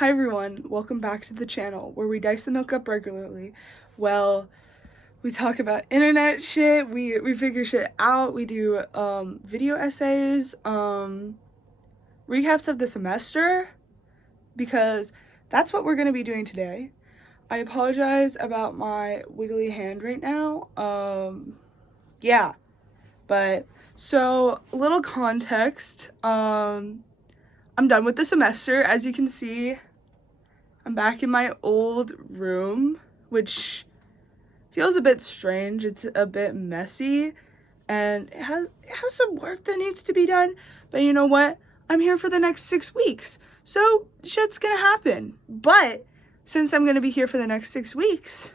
Hi everyone, welcome back to the channel where we dice the milk up regularly. Well, we talk about internet shit, we figure shit out, we do video essays, recaps of the semester, because that's what we're going to be doing today. I apologize about my wiggly hand right now. Yeah. But so little context, I'm done with the semester. As you can see, I'm back in my old room, which feels a bit strange. It's a bit messy, and it has some work that needs to be done. But you know what? I'm here for the next 6 weeks, so shit's gonna happen. But since I'm gonna be here for the next 6 weeks,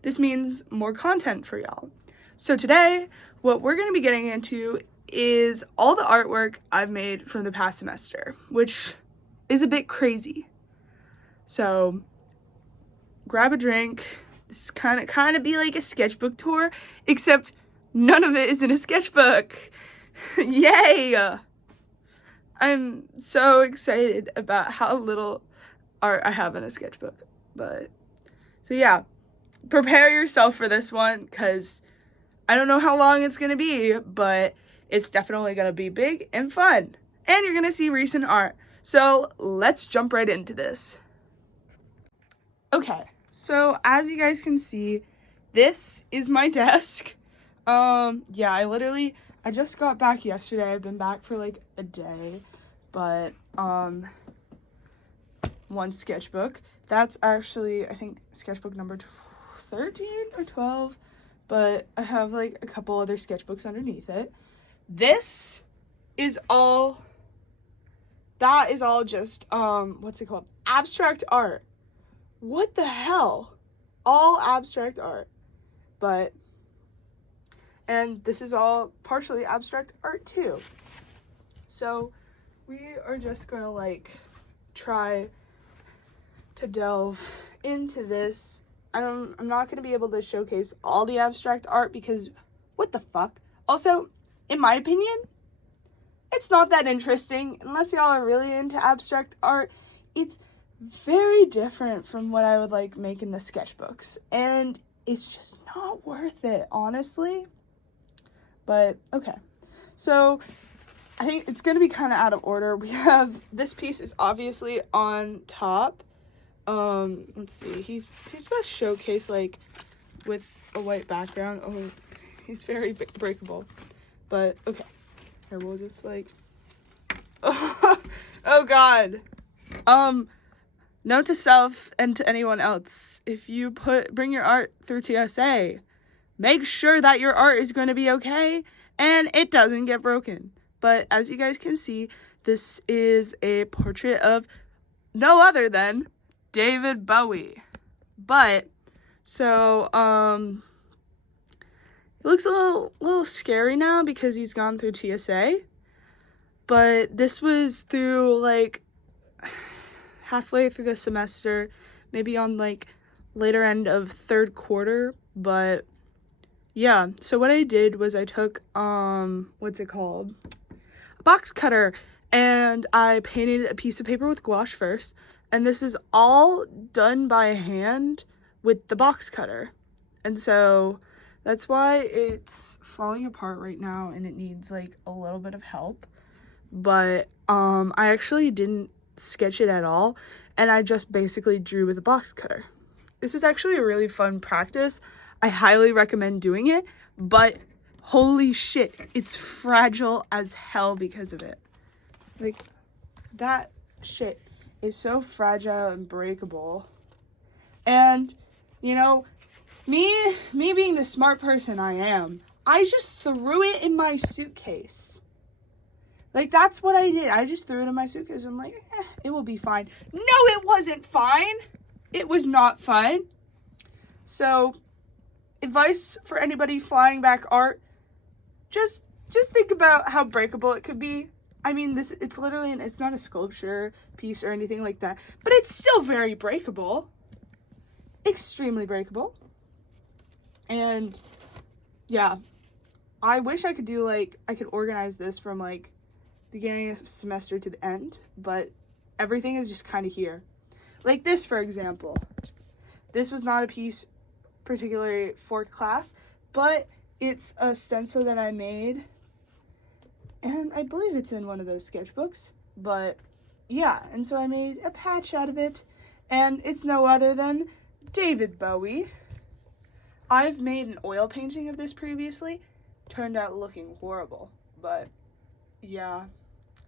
this means more content for y'all. So today, what we're gonna be getting into is all the artwork I've made from the past semester, which is a bit crazy. So grab a drink. This is kind of be like a sketchbook tour, except none of it is in a sketchbook. Yay! I'm so excited about how little art I have in a sketchbook. But so yeah, prepare yourself for this one, because I don't know how long it's gonna be, but it's definitely gonna be big and fun. And you're gonna see recent art. So let's jump right into this. Okay, so as you guys can see, this is my desk. Yeah, I just got back yesterday. I've been back for like a day, but one sketchbook. That's actually, I think, sketchbook number 13 or 12, but I have like a couple other sketchbooks underneath it. This is all, that is all just, what's it called? Abstract art. What the hell? All abstract art. But, and this is all partially abstract art too. So we are just gonna like try to delve into this. I'm not gonna be able to showcase all the abstract art because what the fuck? Also, in my opinion, it's not that interesting unless y'all are really into abstract art. It's very different from what I would like make in the sketchbooks, and it's just not worth it, honestly. But okay, so I think it's gonna be kind of out of order. We have this piece is obviously on top. Let's see, he's best showcased like with a white background. Oh, he's very breakable. But okay, here we'll just like oh god. Note to self and to anyone else, if you bring your art through TSA, make sure that your art is going to be okay and it doesn't get broken. But as you guys can see, this is a portrait of no other than David Bowie. But so it looks a little scary now because he's gone through TSA. But this was through like halfway through the semester, maybe on like later end of third quarter. But yeah, so what I did was I took what's it called, a box cutter, and I painted a piece of paper with gouache first, and this is all done by hand with the box cutter. And so that's why it's falling apart right now and it needs like a little bit of help. But I actually didn't sketch it at all, and I just basically drew with a box cutter. This is actually a really fun practice. I highly recommend doing it, but holy shit, it's fragile as hell because of it. Like, that shit is so fragile and breakable. And, you know, me being the smart person I am, I just threw it in my suitcase. Like, that's what I did. I just threw it in my suitcase. I'm like, it will be fine. No, it wasn't fine. It was not fine. So, advice for anybody flying back art, just think about how breakable it could be. I mean, it's literally, it's not a sculpture piece or anything like that, but it's still very breakable. Extremely breakable. And, yeah. I wish I could organize this from, like, beginning of semester to the end, but everything is just kind of here. Like this, for example. This was not a piece particularly for class, but it's a stencil that I made, and I believe it's in one of those sketchbooks, but yeah, and so I made a patch out of it, and it's no other than David Bowie. I've made an oil painting of this previously, turned out looking horrible, but yeah,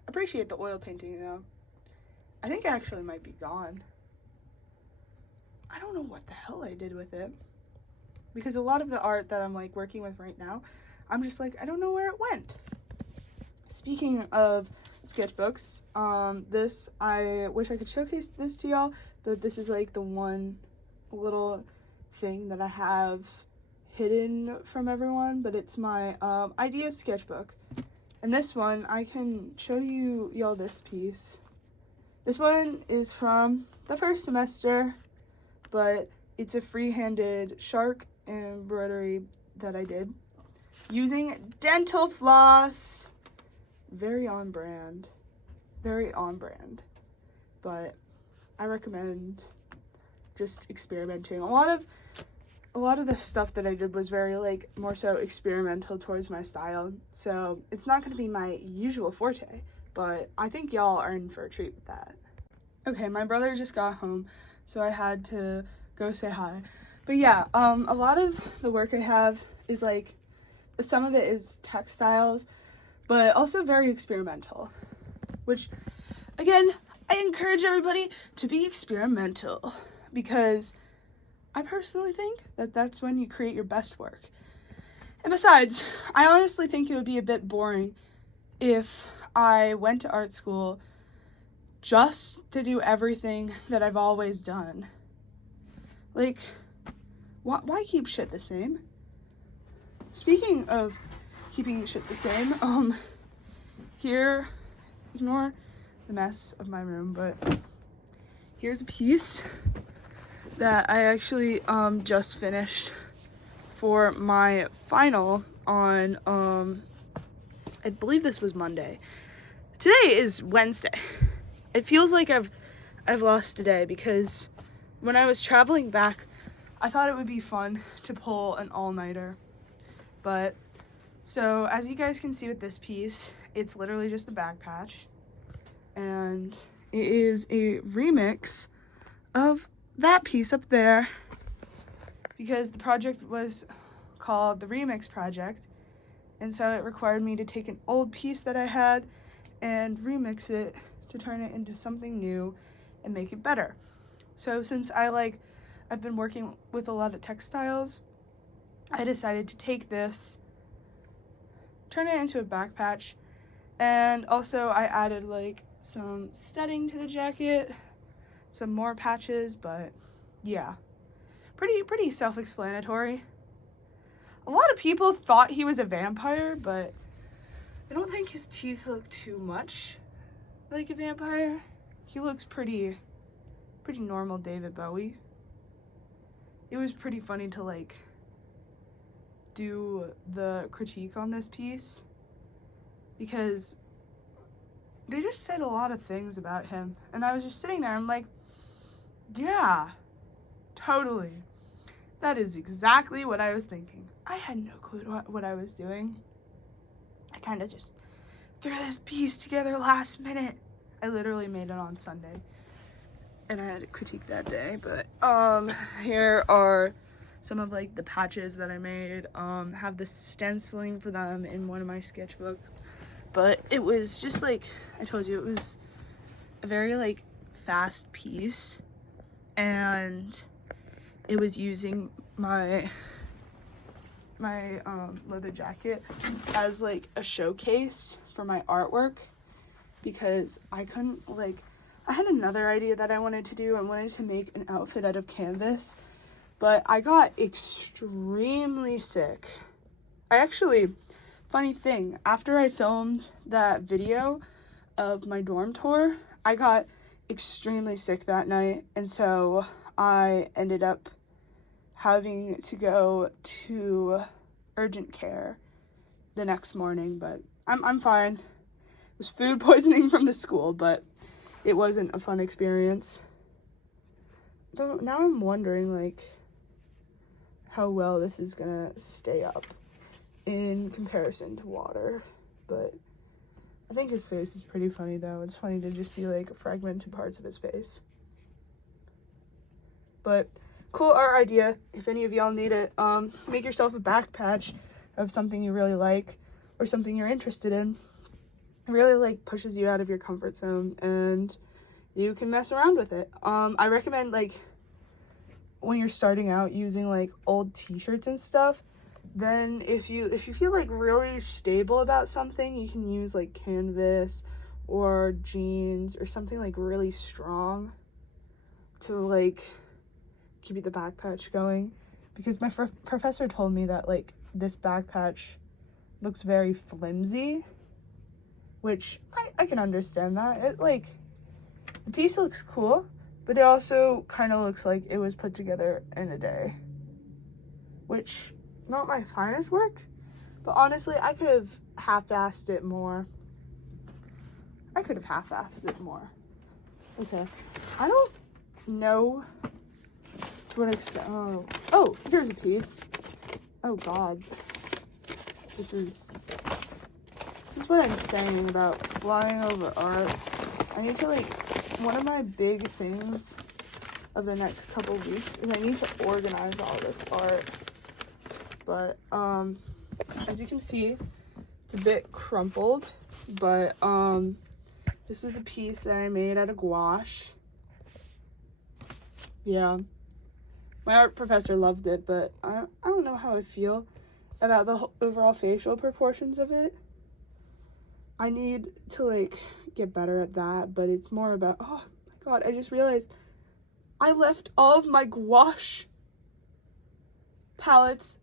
appreciate the oil painting though. I think it actually might be gone. I don't know what the hell I did with it, because a lot of the art that I'm like working with right now, I'm just like, I don't know where it went. Speaking of sketchbooks, this, I wish I could showcase this to y'all, but this is like the one little thing that I have hidden from everyone, but it's my ideas sketchbook. And this one, I can show y'all this piece. This one is from the first semester, but it's a free-handed shark embroidery that I did using dental floss. Very on brand, but I recommend just experimenting. A lot of the stuff that I did was very like more so experimental towards my style, so it's not going to be my usual forte, but I think y'all are in for a treat with that. Okay, my brother just got home, so I had to go say hi. But yeah, a lot of the work I have is like, some of it is textiles, but also very experimental, which, again, I encourage everybody to be experimental, because I personally think that that's when you create your best work. And besides, I honestly think it would be a bit boring if I went to art school just to do everything that I've always done. Like, why keep shit the same? Speaking of keeping shit the same, here, ignore the mess of my room, but here's a piece that I actually just finished for my final on I believe this was Monday. Today is Wednesday. It feels like I've lost a day, because when I was traveling back, I thought it would be fun to pull an all-nighter. But so as you guys can see with this piece, it's literally just a back patch, and it is a remix of that piece up there, because the project was called the Remix Project, and so it required me to take an old piece that I had and remix it to turn it into something new and make it better. So since I've been working with a lot of textiles, I decided to take this, turn it into a back patch, and also I added like some studding to the jacket, some more patches, but yeah, pretty self-explanatory. A lot of people thought he was a vampire, but I don't think his teeth look too much like a vampire. He looks pretty normal David Bowie. It was pretty funny to like do the critique on this piece, because they just said a lot of things about him, and I was just sitting there, I'm like, yeah, totally. That is exactly what I was thinking. I had no clue what I was doing. I kind of just threw this piece together last minute. I literally made it on Sunday, and I had to critique that day, but here are some of like the patches that I made. Have the stenciling for them in one of my sketchbooks, but it was just like I told you, it was a very like fast piece, and it was using my leather jacket as like a showcase for my artwork, because I had another idea that I wanted to do. I wanted to make an outfit out of canvas, but I got extremely sick. Funny thing, after I filmed that video of my dorm tour, I got extremely sick that night, and so I ended up having to go to urgent care the next morning, but I'm fine. It was food poisoning from the school, but it wasn't a fun experience. Though now I'm wondering, like, how well this is gonna stay up in comparison to water. But I think his face is pretty funny, though. It's funny to just see, like, fragmented parts of his face. But cool art idea. If any of y'all need it, make yourself a back patch of something you really like or something you're interested in. It really, like, pushes you out of your comfort zone, and you can mess around with it. I recommend, like, when you're starting out, using, like, old t-shirts and stuff. Then if you feel, like, really stable about something, you can use, like, canvas or jeans or something, like, really strong to, like, keep the back patch going. Because my professor told me that, like, this back patch looks very flimsy, which I can understand that. It, like, the piece looks cool, but it also kind of looks like it was put together in a day, which, not my finest work, but honestly, I could have half-assed it more. Okay, I don't know to what extent. Oh, here's a piece. Oh God, this is what I'm saying about flying over art. I need to, like, one of my big things of the next couple weeks is I need to organize all this art. But as you can see, it's a bit crumpled, but this was a piece that I made out of gouache. Yeah, my art professor loved it, but I don't know how I feel about the overall facial proportions of it. I need to, like, get better at that, but it's more about, oh my God, I just realized I left all of my gouache palettes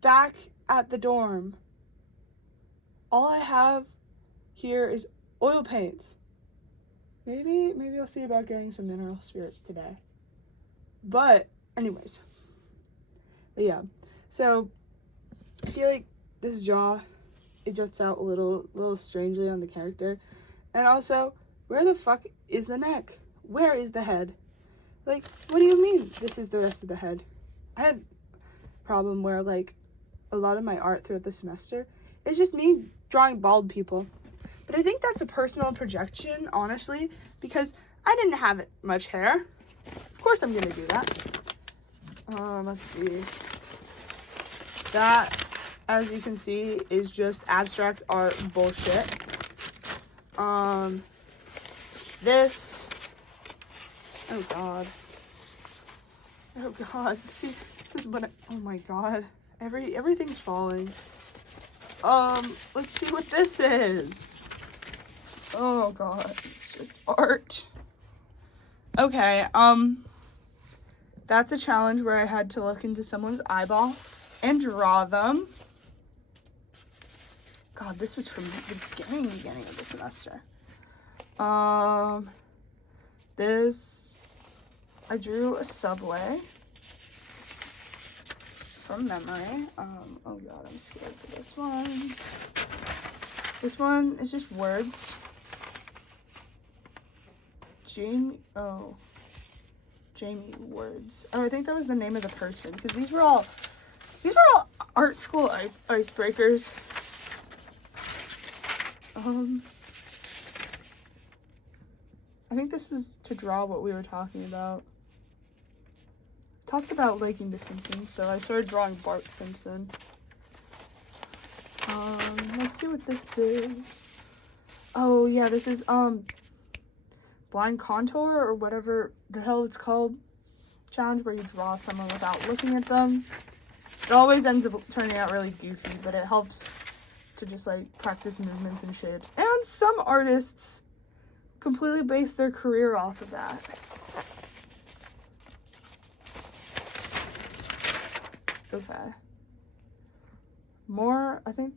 back at the dorm. All I have here is oil paints. Maybe I'll see about getting some mineral spirits today. But anyways, but yeah, so I feel like this jaw, it juts out a little strangely on the character. And also, where the fuck is the neck? Where is the head? Like, what do you mean this is the rest of the head? I had a problem where, like, a lot of my art throughout the semester is just me drawing bald people. But I think that's a personal projection, honestly, because I didn't have much hair. Of course I'm gonna do that. Let's see. That, as you can see, is just abstract art bullshit. This, oh God, see, this is what oh my God, everything's falling. Let's see what this is. Oh God, it's just art. Okay, that's a challenge where I had to look into someone's eyeball and draw them. God, this was from the beginning of the semester. This, I drew a subway from memory. Oh God, I'm scared for this one. This one is just words. Jamie Words. Oh, I think that was the name of the person, because these were all art school icebreakers. I think this was to draw what we were talking about. I talked about liking The Simpsons, so I started drawing Bart Simpson. Let's see what this is. Oh yeah, this is blind contour or whatever the hell it's called. Challenge where you draw someone without looking at them. It always ends up turning out really goofy, but it helps to just, like, practice movements and shapes. And some artists completely base their career off of that. Okay. I think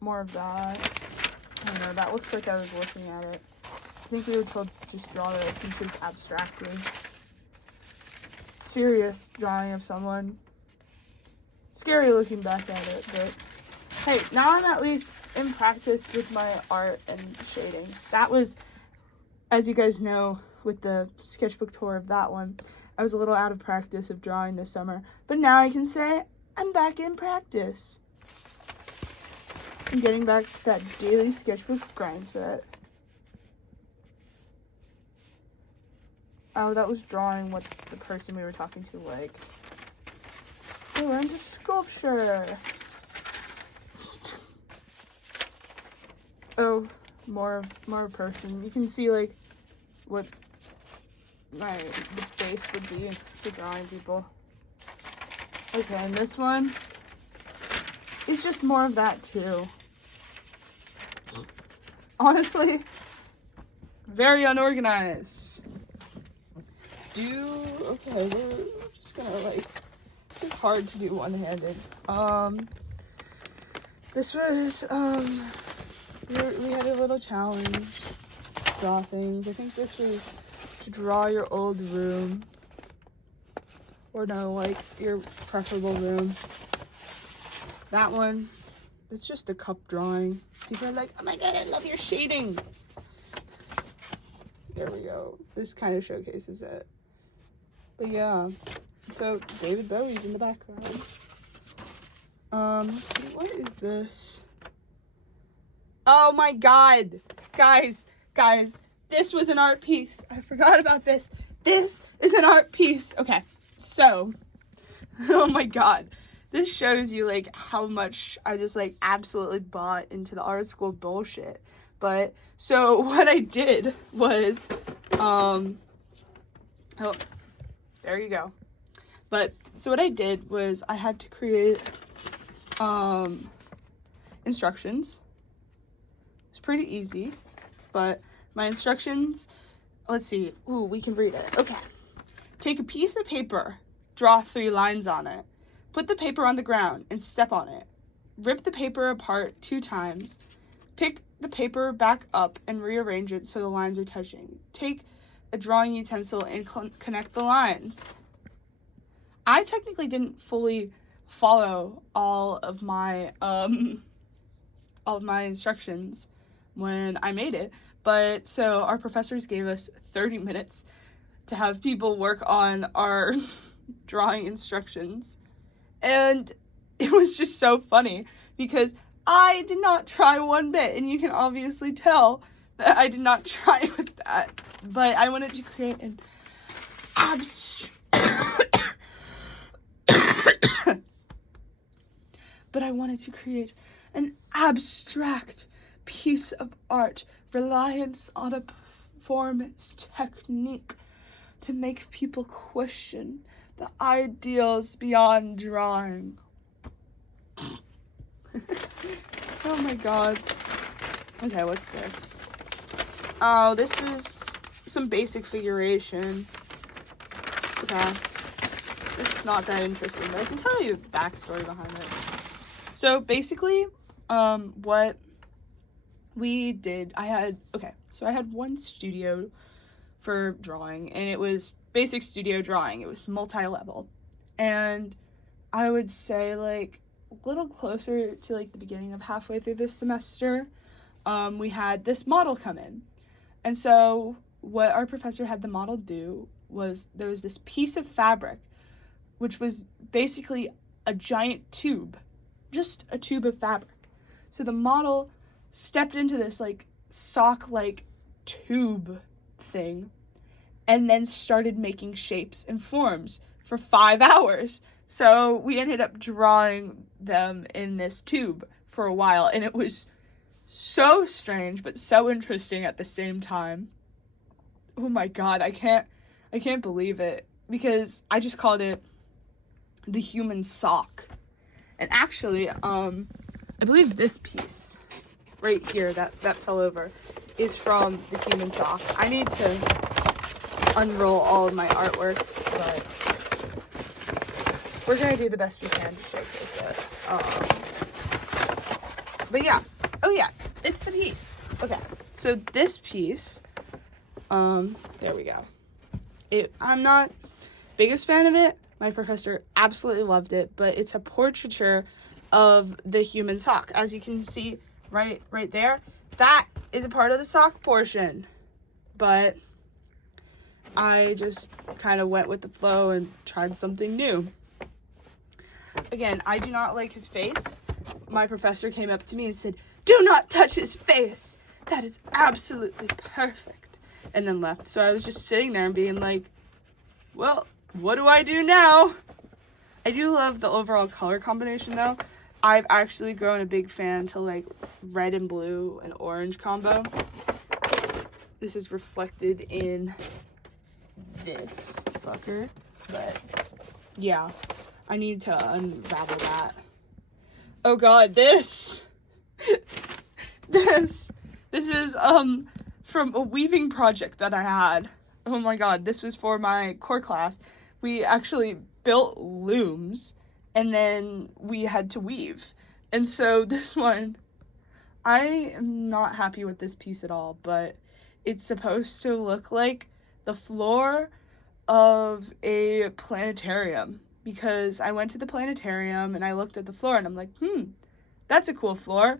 more of that. I don't know, that looks like I was looking at it. I think we were told to just draw the pieces abstractly. Serious drawing of someone. Scary looking back at it, but hey, now I'm at least in practice with my art and shading. That was as you guys know, with the sketchbook tour of that one, I was a little out of practice of drawing this summer. But now I can say I'm back in practice. I'm getting back to that daily sketchbook grind set. Oh, that was drawing what the person we were talking to liked. Oh, we're into sculpture. Oh, more person. You can see like what the base would be for drawing people. Okay, and this one is just more of that too. Honestly, very unorganized. Okay, we're just gonna like, it's hard to do one-handed. This was, we had a little challenge, draw things. I think this was to draw your old room, or no, like your preferable room. That one, it's just a cup drawing. People are like, oh my god, I love your shading. There we go. This kind of showcases it. But yeah, so David Bowie's in the background. Let's see, what is this? Oh my god, guys, this was an art piece. I forgot about this. This is an art piece. Okay, so, oh my god, this shows you like how much I just like absolutely bought into the art school bullshit. But so what I did was, oh, there you go. But so what I did was I had to create instructions. It's pretty easy, but my instructions, let's see. Ooh, we can read it. Okay. Take a piece of paper, draw 3 lines on it. Put the paper on the ground and step on it. Rip the paper apart 2 times. Pick the paper back up and rearrange it so the lines are touching. Take a drawing utensil and connect the lines. I technically didn't fully follow all of my instructions when I made it, but so our professors gave us 30 minutes to have people work on our drawing instructions, and it was just so funny because I did not try one bit, and you can obviously tell that I did not try with that, but I wanted to create an abstract piece of art, reliance on a performance technique to make people question the ideals beyond drawing. Oh my god. Okay, what's this? Oh, this is some basic figuration. Okay. This is not that interesting, but I can tell you the backstory behind it. So basically, what we did, I had one studio for drawing, and it was basic studio drawing. It was multi-level, and I would say like a little closer to like the beginning of halfway through this semester, we had this model come in. And so what our professor had the model do was there was this piece of fabric, which was basically a giant tube, just a tube of fabric. So the model stepped into this like sock-like tube thing and then started making shapes and forms for 5 hours. So we ended up drawing them in this tube for a while, and it was so strange but so interesting at the same time. Oh my god, I can't believe it, because I just called it the human sock. And actually, I believe this piece right here that fell over is from the human sock. I need to unroll all of my artwork, but we're gonna do the best we can to showcase it. But yeah, oh yeah, it's the piece. Okay, so this piece, there we go. I'm not biggest fan of it. My professor absolutely loved it, but it's a portraiture of the human sock. As you can see right there, that is a part of the sock portion. but I just kind of went with the flow and tried something new. Again, I do not like his face. My professor came up to me and said, "Do not touch his face. That is absolutely perfect." And then left. So I was just sitting there and being like, well, what do I do now? I do love the overall color combination though. I've actually grown a big fan to like red and blue and orange combo. This is reflected in this fucker, but yeah, I need to unravel that. Oh god, this this is from a weaving project that I had. Oh my god, this was for my core class. We actually built looms and then we had to weave. And so this one, I am not happy with this piece at all, but it's supposed to look like the floor of a planetarium, because I went to the planetarium and I looked at the floor and I'm like, that's a cool floor.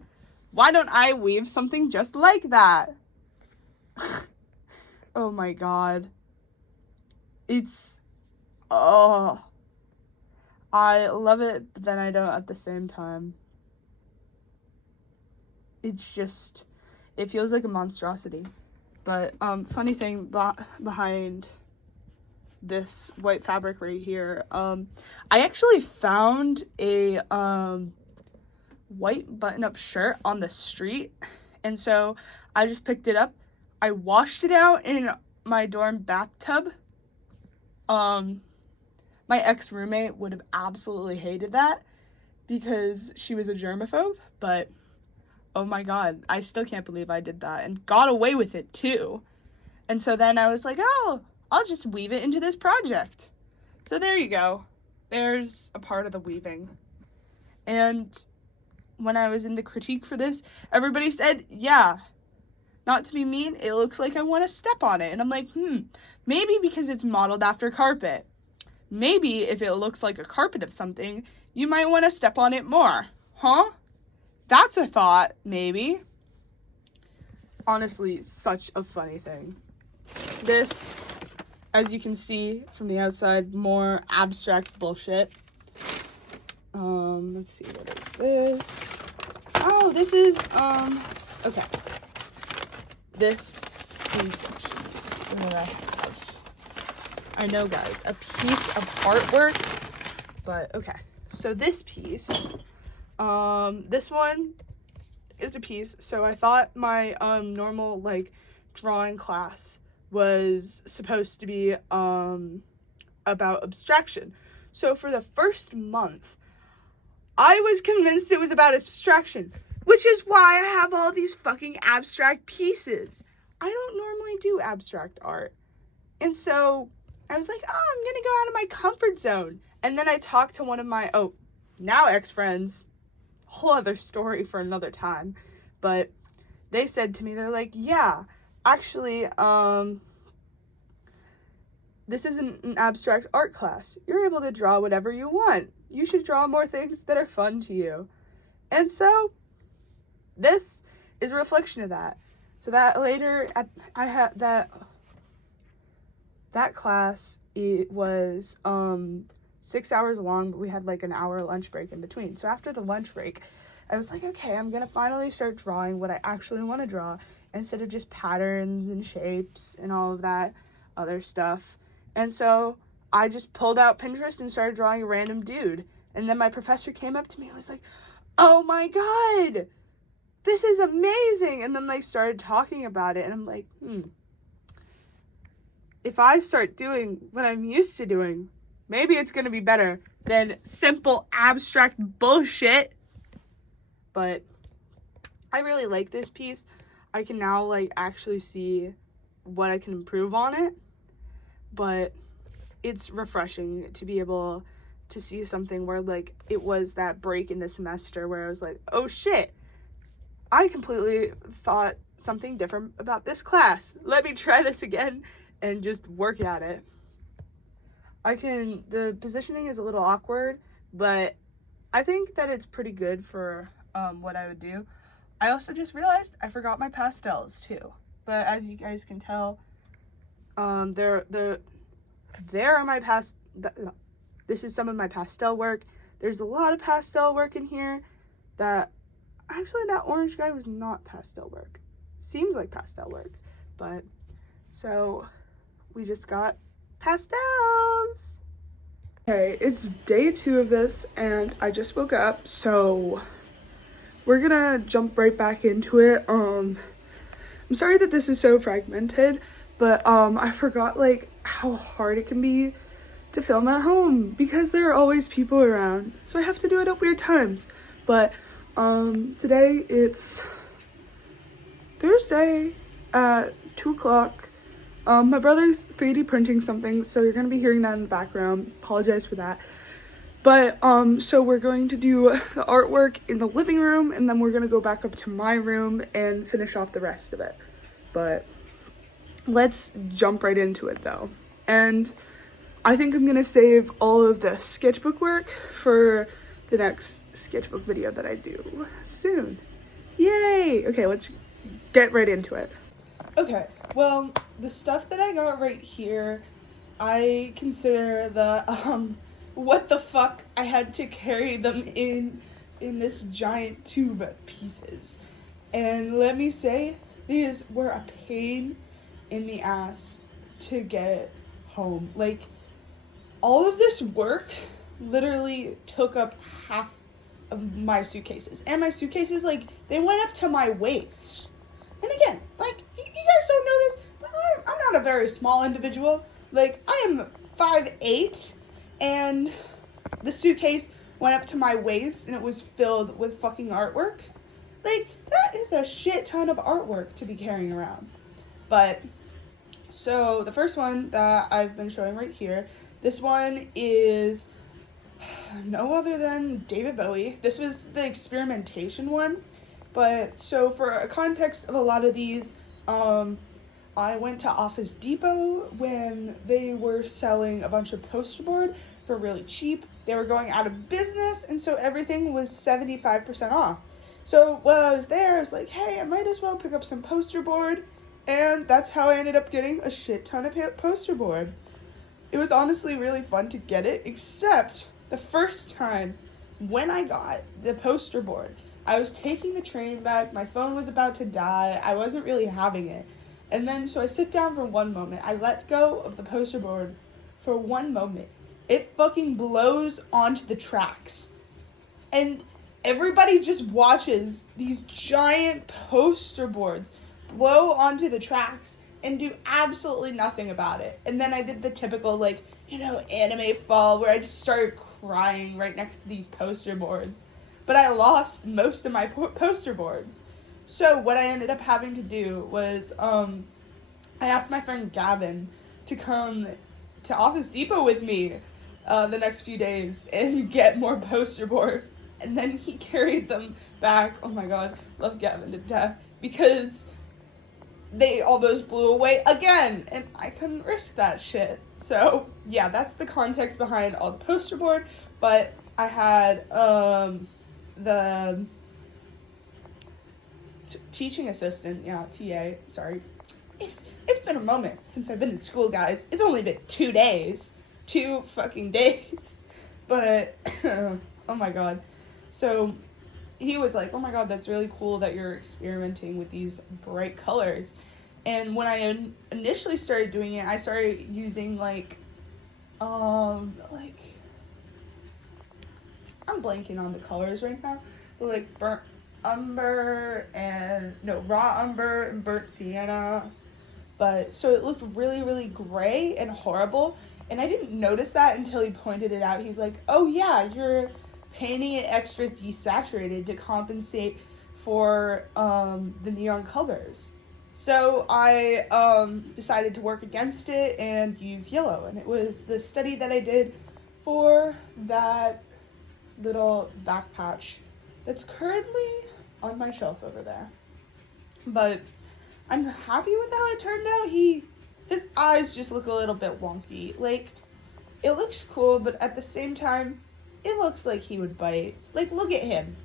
Why don't I weave something just like that? Oh my god. It's, oh, I love it, but then I don't at the same time. It's just, it feels like a monstrosity. But funny thing behind this white fabric right here, I actually found a white button-up shirt on the street, and so I just picked it up. I washed it out in my dorm bathtub. My ex-roommate would have absolutely hated that because she was a germaphobe, but oh my god, I still can't believe I did that and got away with it too. And so then I was like, oh, I'll just weave it into this project. So there you go. There's a part of the weaving. And when I was in the critique for this, everybody said, yeah, not to be mean, it looks like I want to step on it. And I'm like, maybe because it's modeled after carpet. Maybe if it looks like a carpet of something, you might want to step on it more. Huh? That's a thought, maybe. Honestly, such a funny thing. This, as you can see from the outside, more abstract bullshit. Let's see, what is this? Oh, this is, okay. This is a piece. I know, guys, a piece of artwork, but okay. So this piece, this one is a piece. So I thought my normal like drawing class was supposed to be about abstraction. So for the first month, I was convinced it was about abstraction, which is why I have all these fucking abstract pieces. I don't normally do abstract art. And so I was like, oh, I'm gonna go out of my comfort zone. And then I talked to one of my, now ex-friends, whole other story for another time. But they said to me, they're like, yeah, actually, this isn't an abstract art class. You're able to draw whatever you want. You should draw more things that are fun to you. And so this is a reflection of that. So that later, I had that class, it was 6 hours long, but we had like an hour lunch break in between. So after the lunch break, I was like, okay, I'm gonna finally start drawing what I actually want to draw instead of just patterns and shapes and all of that other stuff. And so I just pulled out Pinterest and started drawing a random dude. And then my professor came up to me and was like, oh my god, this is amazing. And then they started talking about it, and I'm like, if I start doing what I'm used to doing, maybe it's going to be better than simple abstract bullshit. But I really like this piece. I can now like actually see what I can improve on it. But it's refreshing to be able to see something where like it was that break in the semester where I was like, oh shit, I completely thought something different about this class. Let me try this again and just work at it. The positioning is a little awkward, but I think that it's pretty good for what I would do. I also just realized I forgot my pastels too. But as you guys can tell, There are my this is some of my pastel work. There's a lot of pastel work in here that actually that orange guy was not pastel work. Seems like pastel work, but so we just got pastels. Okay, it's day 2 of this and I just woke up, so we're gonna jump right back into it. I'm sorry that this is so fragmented, but I forgot like how hard it can be to film at home because there are always people around, so I have to do it at weird times. But today it's Thursday at 2 o'clock. My brother's 3D printing something, so you're gonna be hearing that in the background. Apologize for that. But so we're going to do the artwork in the living room, and then we're gonna go back up to my room and finish off the rest of it. But let's jump right into it though. And I think I'm gonna save all of the sketchbook work for the next sketchbook video that I do soon. Yay! Okay, let's get right into it. Okay, well, the stuff that I got right here, I consider the, what the fuck, I had to carry them in this giant tube of pieces. And let me say, these were a pain in the ass to get home. Like, all of this work literally took up half of my suitcases. And my suitcases, like, they went up to my waist. And again, like, you guys don't know this, but I'm not a very small individual. Like, I am 5'8", and the suitcase went up to my waist, and it was filled with fucking artwork. Like, that is a shit ton of artwork to be carrying around. But, so, the first one that I've been showing right here, this one is no other than David Bowie. This was the experimentation one. But so for a context of a lot of these, I went to Office Depot when they were selling a bunch of poster board for really cheap. They were going out of business, and so everything was 75% off. So while I was there, I was like, hey, I might as well pick up some poster board. And that's how I ended up getting a shit ton of poster board. It was honestly really fun to get it, except the first time when I got the poster board, I was taking the train back, my phone was about to die, I wasn't really having it. And then, so I sit down for one moment, I let go of the poster board for one moment. It fucking blows onto the tracks. And everybody just watches these giant poster boards blow onto the tracks and do absolutely nothing about it. And then I did the typical, like, anime fall where I just started crying right next to these poster boards. But I lost most of my poster boards. So what I ended up having to do was, I asked my friend Gavin to come to Office Depot with me the next few days and get more poster board. And then he carried them back. Oh my god, love Gavin to death. Because they almost blew away again, and I couldn't risk that shit. So, yeah, that's the context behind all the poster board. But I had, the teaching assistant, TA, sorry. It's been a moment since I've been in school, guys. It's only been 2 days. 2 fucking days. But, oh my god. So, he was like, oh my god, that's really cool that you're experimenting with these bright colors. And when I initially started doing it, I started using, I'm blanking on the colors right now, but like raw umber and burnt sienna. But so it looked really, really gray and horrible, and I didn't notice that until he pointed it out. He's like, oh yeah, you're painting it extra desaturated to compensate for the neon colors. So I decided to work against it and use yellow, and it was the study that I did for that little back patch that's currently on my shelf over there. But I'm happy with how it turned out. His eyes just look a little bit wonky. Like, it looks cool, but at the same time, it looks like he would bite. Like, look at him.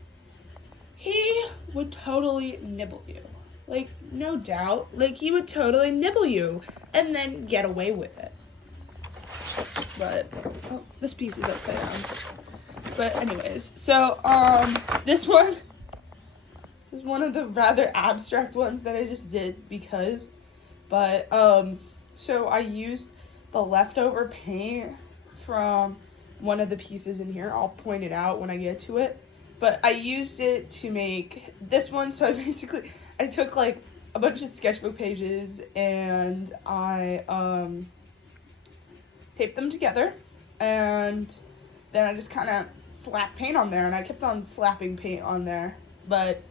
He would totally nibble you. like, no doubt, like, he would totally nibble you and then get away with it. But, oh, this piece is upside down. But anyways, so, this is one of the rather abstract ones that I just did because, but, so I used the leftover paint from one of the pieces in here. I'll point it out when I get to it. But I used it to make this one, so I took like a bunch of sketchbook pages and I taped them together, and then I just kind of slapped paint on there, and I kept on slapping paint on there, but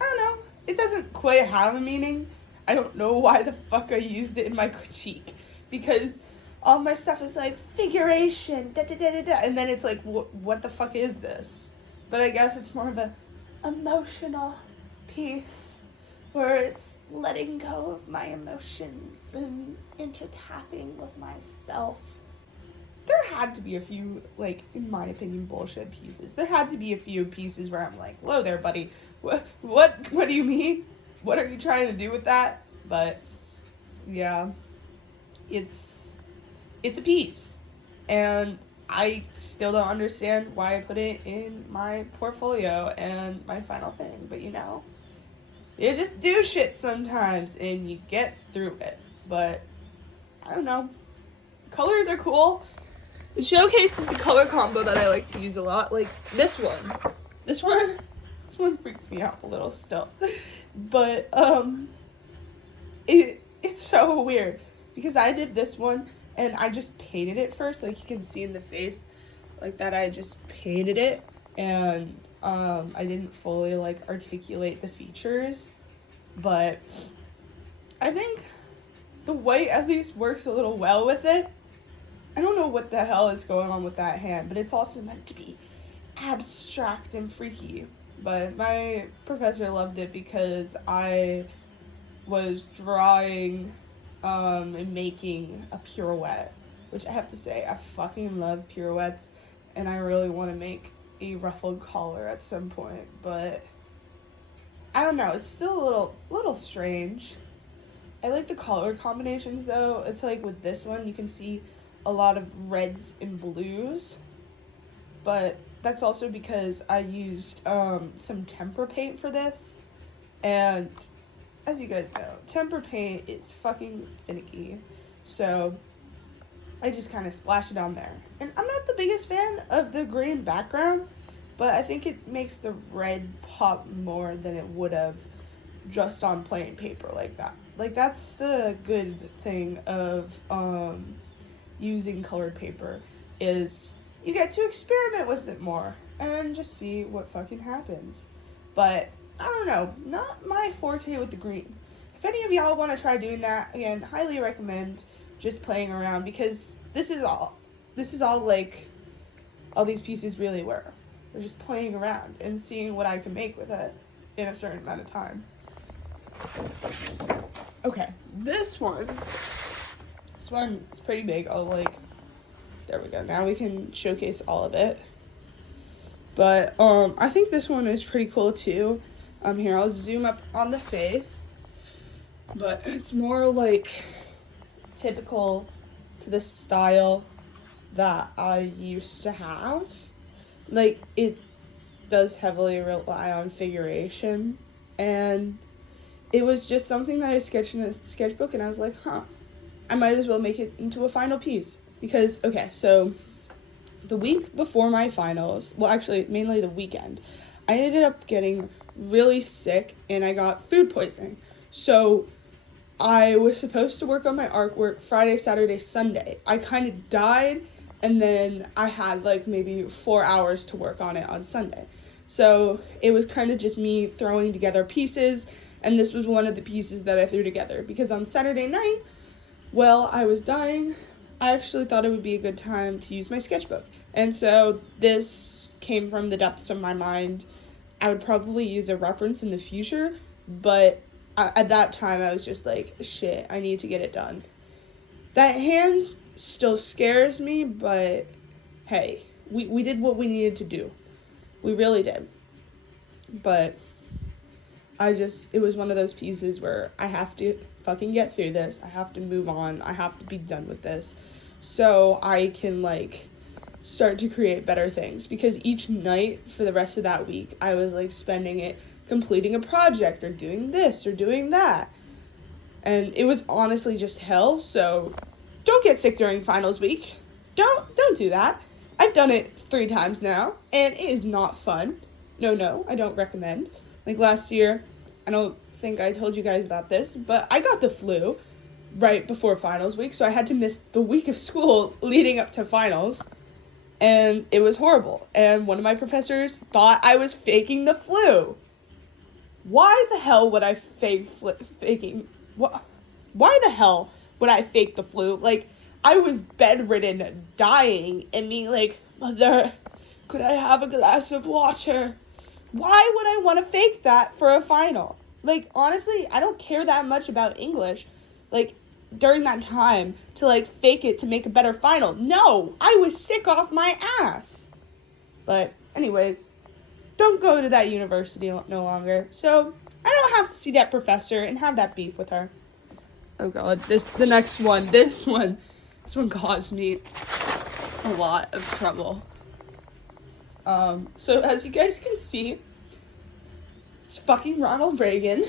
I don't know, it doesn't quite have a meaning. I don't know why the fuck I used it in my critique, because all my stuff is like figuration, da da da da da, and then it's like, what the fuck is this? But I guess it's more of a emotional piece where it's letting go of my emotions and intertapping with myself. There had to be a few, like, in my opinion, bullshit pieces. There had to be a few pieces where I'm like, whoa there, buddy. What do you mean? What are you trying to do with that? But, yeah, it's a piece. And I still don't understand why I put it in my portfolio and my final thing. But, you know, you just do shit sometimes and you get through it. But, I don't know. Colors are cool. It showcases the color combo that I like to use a lot. Like, this one. This one freaks me out a little still. But, it's so weird. Because I did this one and I just painted it first. Like, you can see in the face, like, that I just painted it. And, I didn't fully, like, articulate the features. But I think the white at least works a little well with it. I don't know what the hell is going on with that hand, but it's also meant to be abstract and freaky. But my professor loved it because I was drawing and making a pirouette, which I have to say, I fucking love pirouettes, and I really want to make a ruffled collar at some point, but I don't know, it's still a little strange. I like the color combinations though. It's like with this one, you can see a lot of reds and blues, but that's also because I used some tempera paint for this, and as you guys know, tempera paint is fucking finicky, so I just kind of splashed it on there. And I'm not the biggest fan of the green background, but I think it makes the red pop more than it would have just on plain paper like that. Like, that's the good thing of using colored paper, is you get to experiment with it more and just see what fucking happens. But I don't know, not my forte with the green. If any of y'all want to try doing that, again, highly recommend just playing around, because this is all like all these pieces really were. They're just playing around and seeing what I can make with it in a certain amount of time. Okay, this one is pretty big. There we go. Now we can showcase all of it. But I think this one is pretty cool too. Here, I'll zoom up on the face. But it's more like typical to the style that I used to have. Like, it does heavily rely on figuration, and it was just something that I sketched in a sketchbook, and I was like, I might as well make it into a final piece. Because, okay, so the week before my finals, well, actually, mainly the weekend, I ended up getting really sick, and I got food poisoning. So I was supposed to work on my artwork Friday, Saturday, Sunday. I kind of died, and then I had like maybe 4 hours to work on it on Sunday. So it was kind of just me throwing together pieces, and this was one of the pieces that I threw together, because on Saturday night, while I was dying, I actually thought it would be a good time to use my sketchbook. And so this came from the depths of my mind. I would probably use a reference in the future, but at that time I was just like, shit, I need to get it done. That hand still scares me, but hey, we did what we needed to do. We really did. But it was one of those pieces where I have to fucking get through this. I have to move on. I have to be done with this so I can, like, start to create better things. Because each night for the rest of that week, I was, like, spending it completing a project or doing this or doing that. And it was honestly just hell, so don't get sick during finals week. Don't do that. I've done it 3 times now, and it is not fun. No, I don't recommend. Like last year, I don't think I told you guys about this, but I got the flu right before finals week, so I had to miss the week of school leading up to finals, and it was horrible. And one of my professors thought I was faking the flu. Why the hell would I faking? Why the hell would I fake the flu? Like, I was bedridden, dying, and being like, Mother, could I have a glass of water? Why would I want to fake that for a final? Like, honestly, I don't care that much about English, like, during that time, to, like, fake it to make a better final. No, I was sick off my ass. But, anyways, don't go to that university no longer, so I don't have to see that professor and have that beef with her. Oh god, this one caused me a lot of trouble. So as you guys can see, it's fucking Ronald Reagan.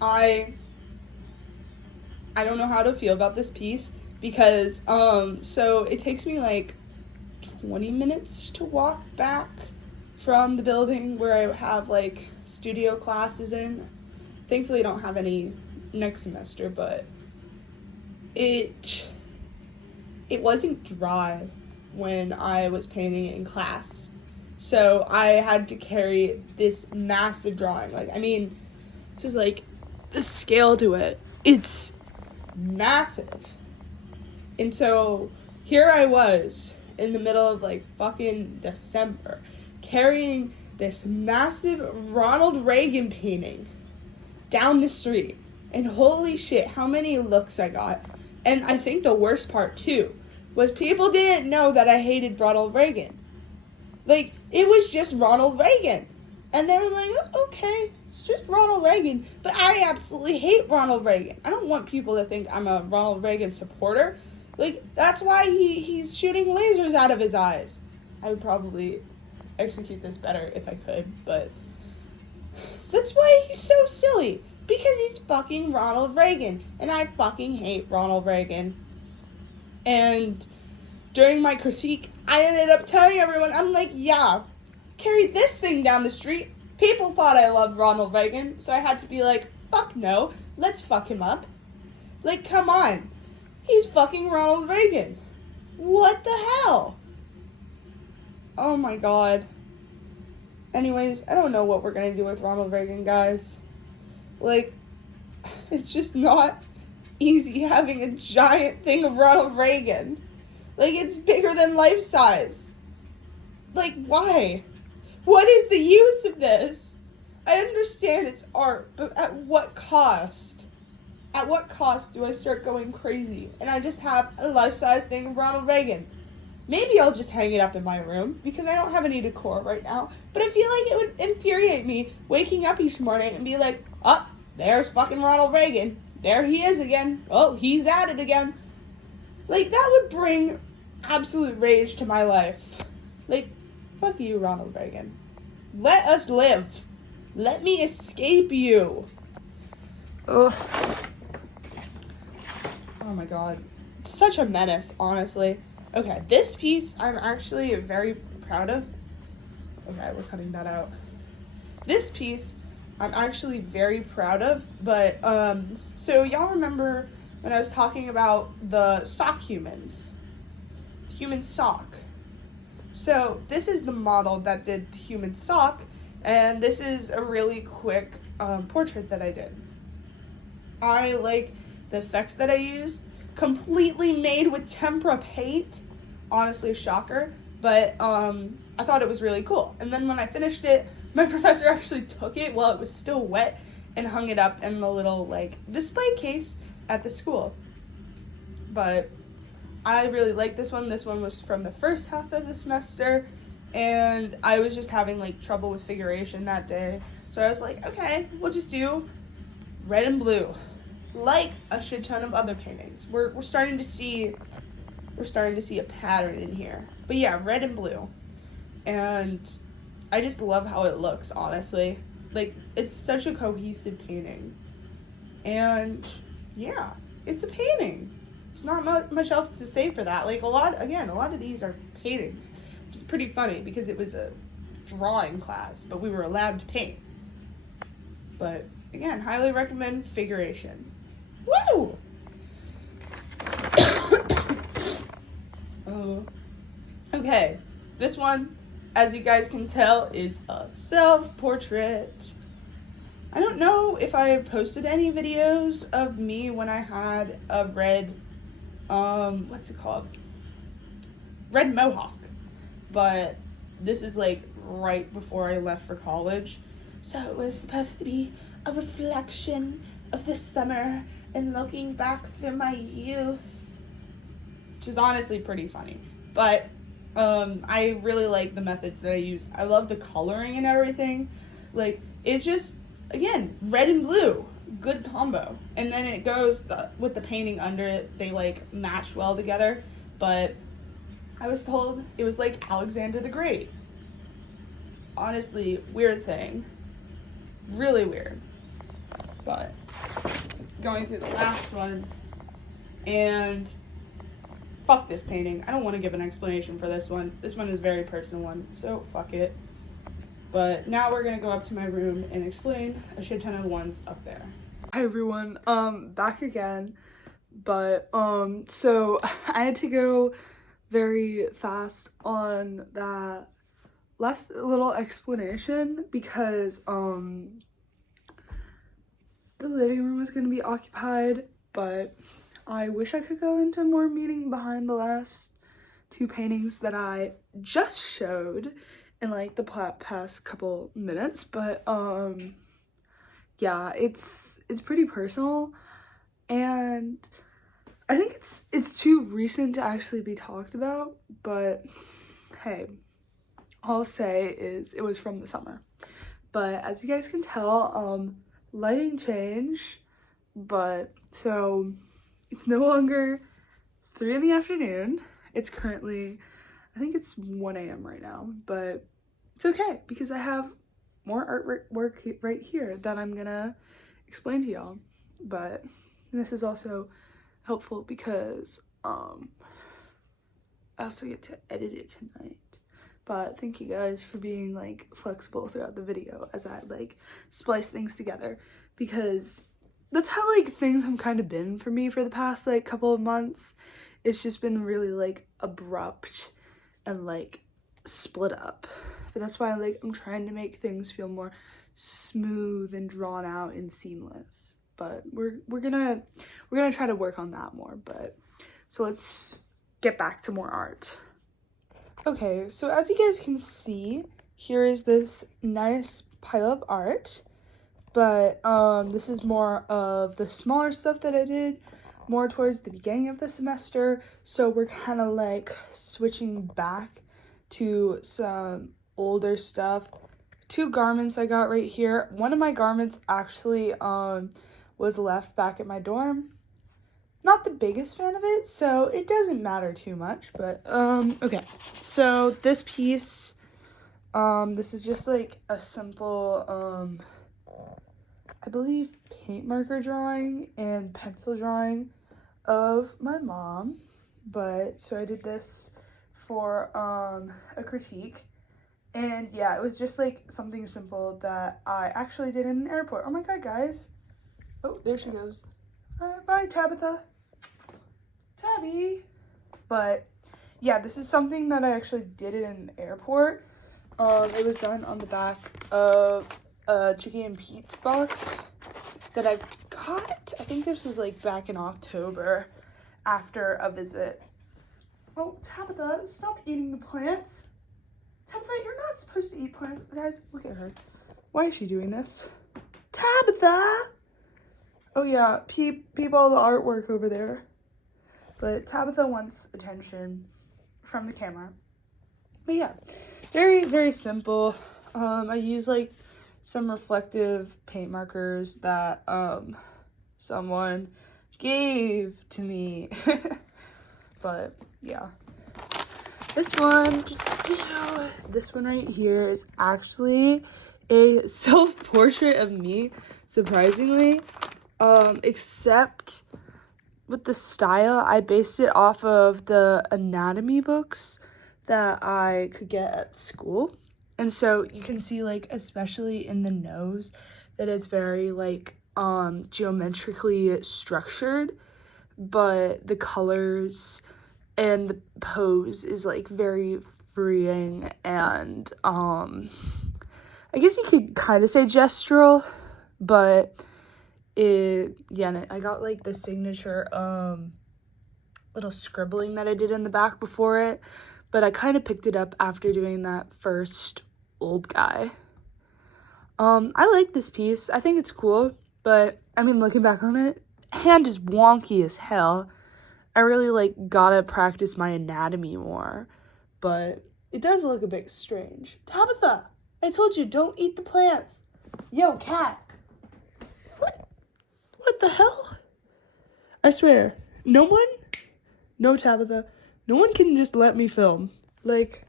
I don't know how to feel about this piece because, so it takes me like 20 minutes to walk back from the building where I have like studio classes in. Thankfully I don't have any next semester, but it wasn't dry when I was painting in class. So I had to carry this massive drawing. Like, I mean, this is like the scale to it. It's massive. And so here I was in the middle of like fucking December carrying this massive Ronald Reagan painting down the street. And holy shit, how many looks I got. And I think the worst part too was people didn't know that I hated Ronald Reagan. Like, it was just Ronald Reagan. And they were like, oh, okay, it's just Ronald Reagan. But I absolutely hate Ronald Reagan. I don't want people to think I'm a Ronald Reagan supporter. Like, that's why he's shooting lasers out of his eyes. I would probably execute this better if I could, but that's why he's so silly. Because he's fucking Ronald Reagan. And I fucking hate Ronald Reagan. And during my critique, I ended up telling everyone, I'm like, yeah, carried this thing down the street. People thought I loved Ronald Reagan, so I had to be like, fuck no, let's fuck him up. Like, come on. He's fucking Ronald Reagan. What the hell? Oh my god. Anyways, I don't know what we're gonna do with Ronald Reagan, guys. Like, it's just not easy having a giant thing of Ronald Reagan. Like, it's bigger than life size. Like, why? What is the use of this? I understand it's art, but at what cost? At what cost do I start going crazy and I just have a life-size thing of Ronald Reagan? Maybe I'll just hang it up in my room because I don't have any decor right now. But I feel like it would infuriate me waking up each morning and be like, oh, there's fucking Ronald Reagan. There he is again. Oh, he's at it again. Like, that would bring absolute rage to my life. Like, fuck you, Ronald Reagan. Let us live. Let me escape you. Ugh. Oh my god. Such a menace, honestly. Okay, this piece I'm actually very proud of. Okay, we're cutting that out. This piece I'm actually very proud of, but, so y'all remember when I was talking about the sock humans? The human sock. So, this is the model that did the human sock, and this is a really quick, portrait that I did. I like the effects that I used, completely made with tempera paint. Honestly, shocker, but, I thought it was really cool. And then when I finished it, my professor actually took it while it was still wet and hung it up in the little, like, display case at the school. But I really like this one. This one was from the first half of the semester, and I was just having like trouble with figuration that day. So I was like, okay, we'll just do red and blue, like a shit ton of other paintings. We're starting to see a pattern in here. But yeah, red and blue, and I just love how it looks. Honestly, like it's such a cohesive painting, and yeah, it's a painting. There's not much else to say for that. Like a lot of these are paintings, which is pretty funny because it was a drawing class, but we were allowed to paint. But again, highly recommend figuration. Woo! Okay, this one, as you guys can tell, is a self-portrait. I don't know if I posted any videos of me when I had a red, what's it called? Red mohawk. But this is like right before I left for college. So it was supposed to be a reflection of the summer and looking back through my youth. Which is honestly pretty funny. But I really like the methods that I used. I love the coloring and everything. Like, it's just, again, red and blue. Good combo. And then it goes with the painting under it. They, like, match well together. But I was told it was like Alexander the Great. Honestly, weird thing. Really weird. But going through the last one, and fuck this painting. I don't want to give an explanation for this one. This one is a very personal one, so fuck it. But now we're gonna go up to my room and explain a shit ton of ones up there. Hi everyone, back again. But so I had to go very fast on that last little explanation because the living room was gonna be occupied, but I wish I could go into more meaning behind the last two paintings that I just showed in like the past couple minutes, but yeah, it's pretty personal, and I think it's too recent to actually be talked about, but hey, all I'll say is it was from the summer. But as you guys can tell, lighting changed, but so it's no longer 3 in the afternoon. It's currently, I think it's 1 a.m. right now, but it's okay because I have more artwork right here that I'm gonna explain to y'all. But this is also helpful because I also get to edit it tonight. But thank you guys for being like flexible throughout the video as I like splice things together, because that's how like things have kind of been for me for the past like couple of months. It's just been really like abrupt and like split up. But that's why like I'm trying to make things feel more smooth and drawn out and seamless. But we're gonna try to work on that more. But so let's get back to more art. Okay, so as you guys can see, here is this nice pile of art, but this is more of the smaller stuff that I did more towards the beginning of the semester, so we're kind of like switching back to some older stuff. 2 garments I got right here. One of my garments actually was left back at my dorm. Not the biggest fan of it, so it doesn't matter too much, but okay. So this piece, this is just like a simple I believe paint marker drawing and pencil drawing of my mom. But so I did this for a critique, and yeah, it was just like something simple that I actually did in an airport. Oh my god, guys. Oh, there she goes. Bye, Tabitha. Tabby. But yeah, this is something that I actually did in an airport. It was done on the back of a Chicky and Pete's box that I got. I think this was like back in October after a visit. Oh, Tabitha, stop eating the plants. Tabitha, you're not supposed to eat plants. Guys, look at her. Why is she doing this? Tabitha! Oh yeah, peep all the artwork over there. But Tabitha wants attention from the camera. But yeah, very, very simple. I use like some reflective paint markers that someone gave to me. But yeah, this one right here is actually a self-portrait of me, surprisingly. Except with the style, I based it off of the anatomy books that I could get at school. And so you can see, like, especially in the nose, that it's very, like, geometrically structured, but the colors and the pose is, like, very freeing and, I guess you could kind of say gestural, but I got, like, the signature, little scribbling that I did in the back before it, but I kind of picked it up after doing that first old guy. I like this piece. I think it's cool, but, I mean, looking back on it, hand is wonky as hell. I really, like, gotta practice my anatomy more, but it does look a bit strange. Tabitha, I told you, don't eat the plants. Yo, cat. What the hell? I swear, no, Tabitha, no one can just let me film. Like,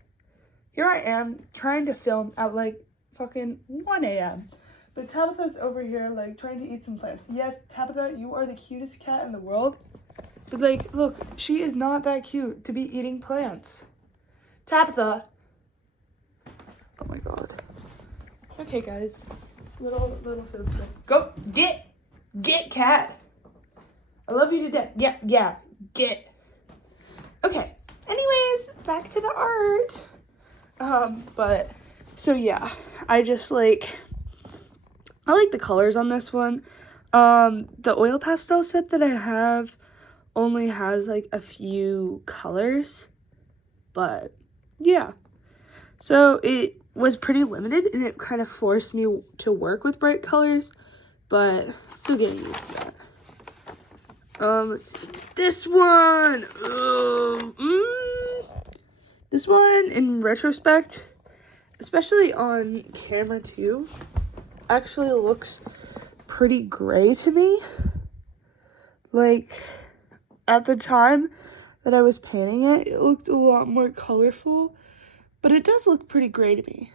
here I am trying to film at like fucking 1 a.m. But Tabitha's over here like trying to eat some plants. Yes, Tabitha, you are the cutest cat in the world. But like, look, she is not that cute to be eating plants. Tabitha. Oh my god. Okay, guys. Little field trip. Go get cat. I love you to death. Yeah, get. Okay. Anyways, back to the art. But so yeah, I like the colors on this one. The oil pastel set that I have only has like a few colors, but yeah. So it was pretty limited and it kind of forced me to work with bright colors, but still getting used to that. Let's see. This one! This one, in retrospect, especially on camera too, actually looks pretty gray to me. Like, at the time that I was painting it, it looked a lot more colorful, but it does look pretty gray to me.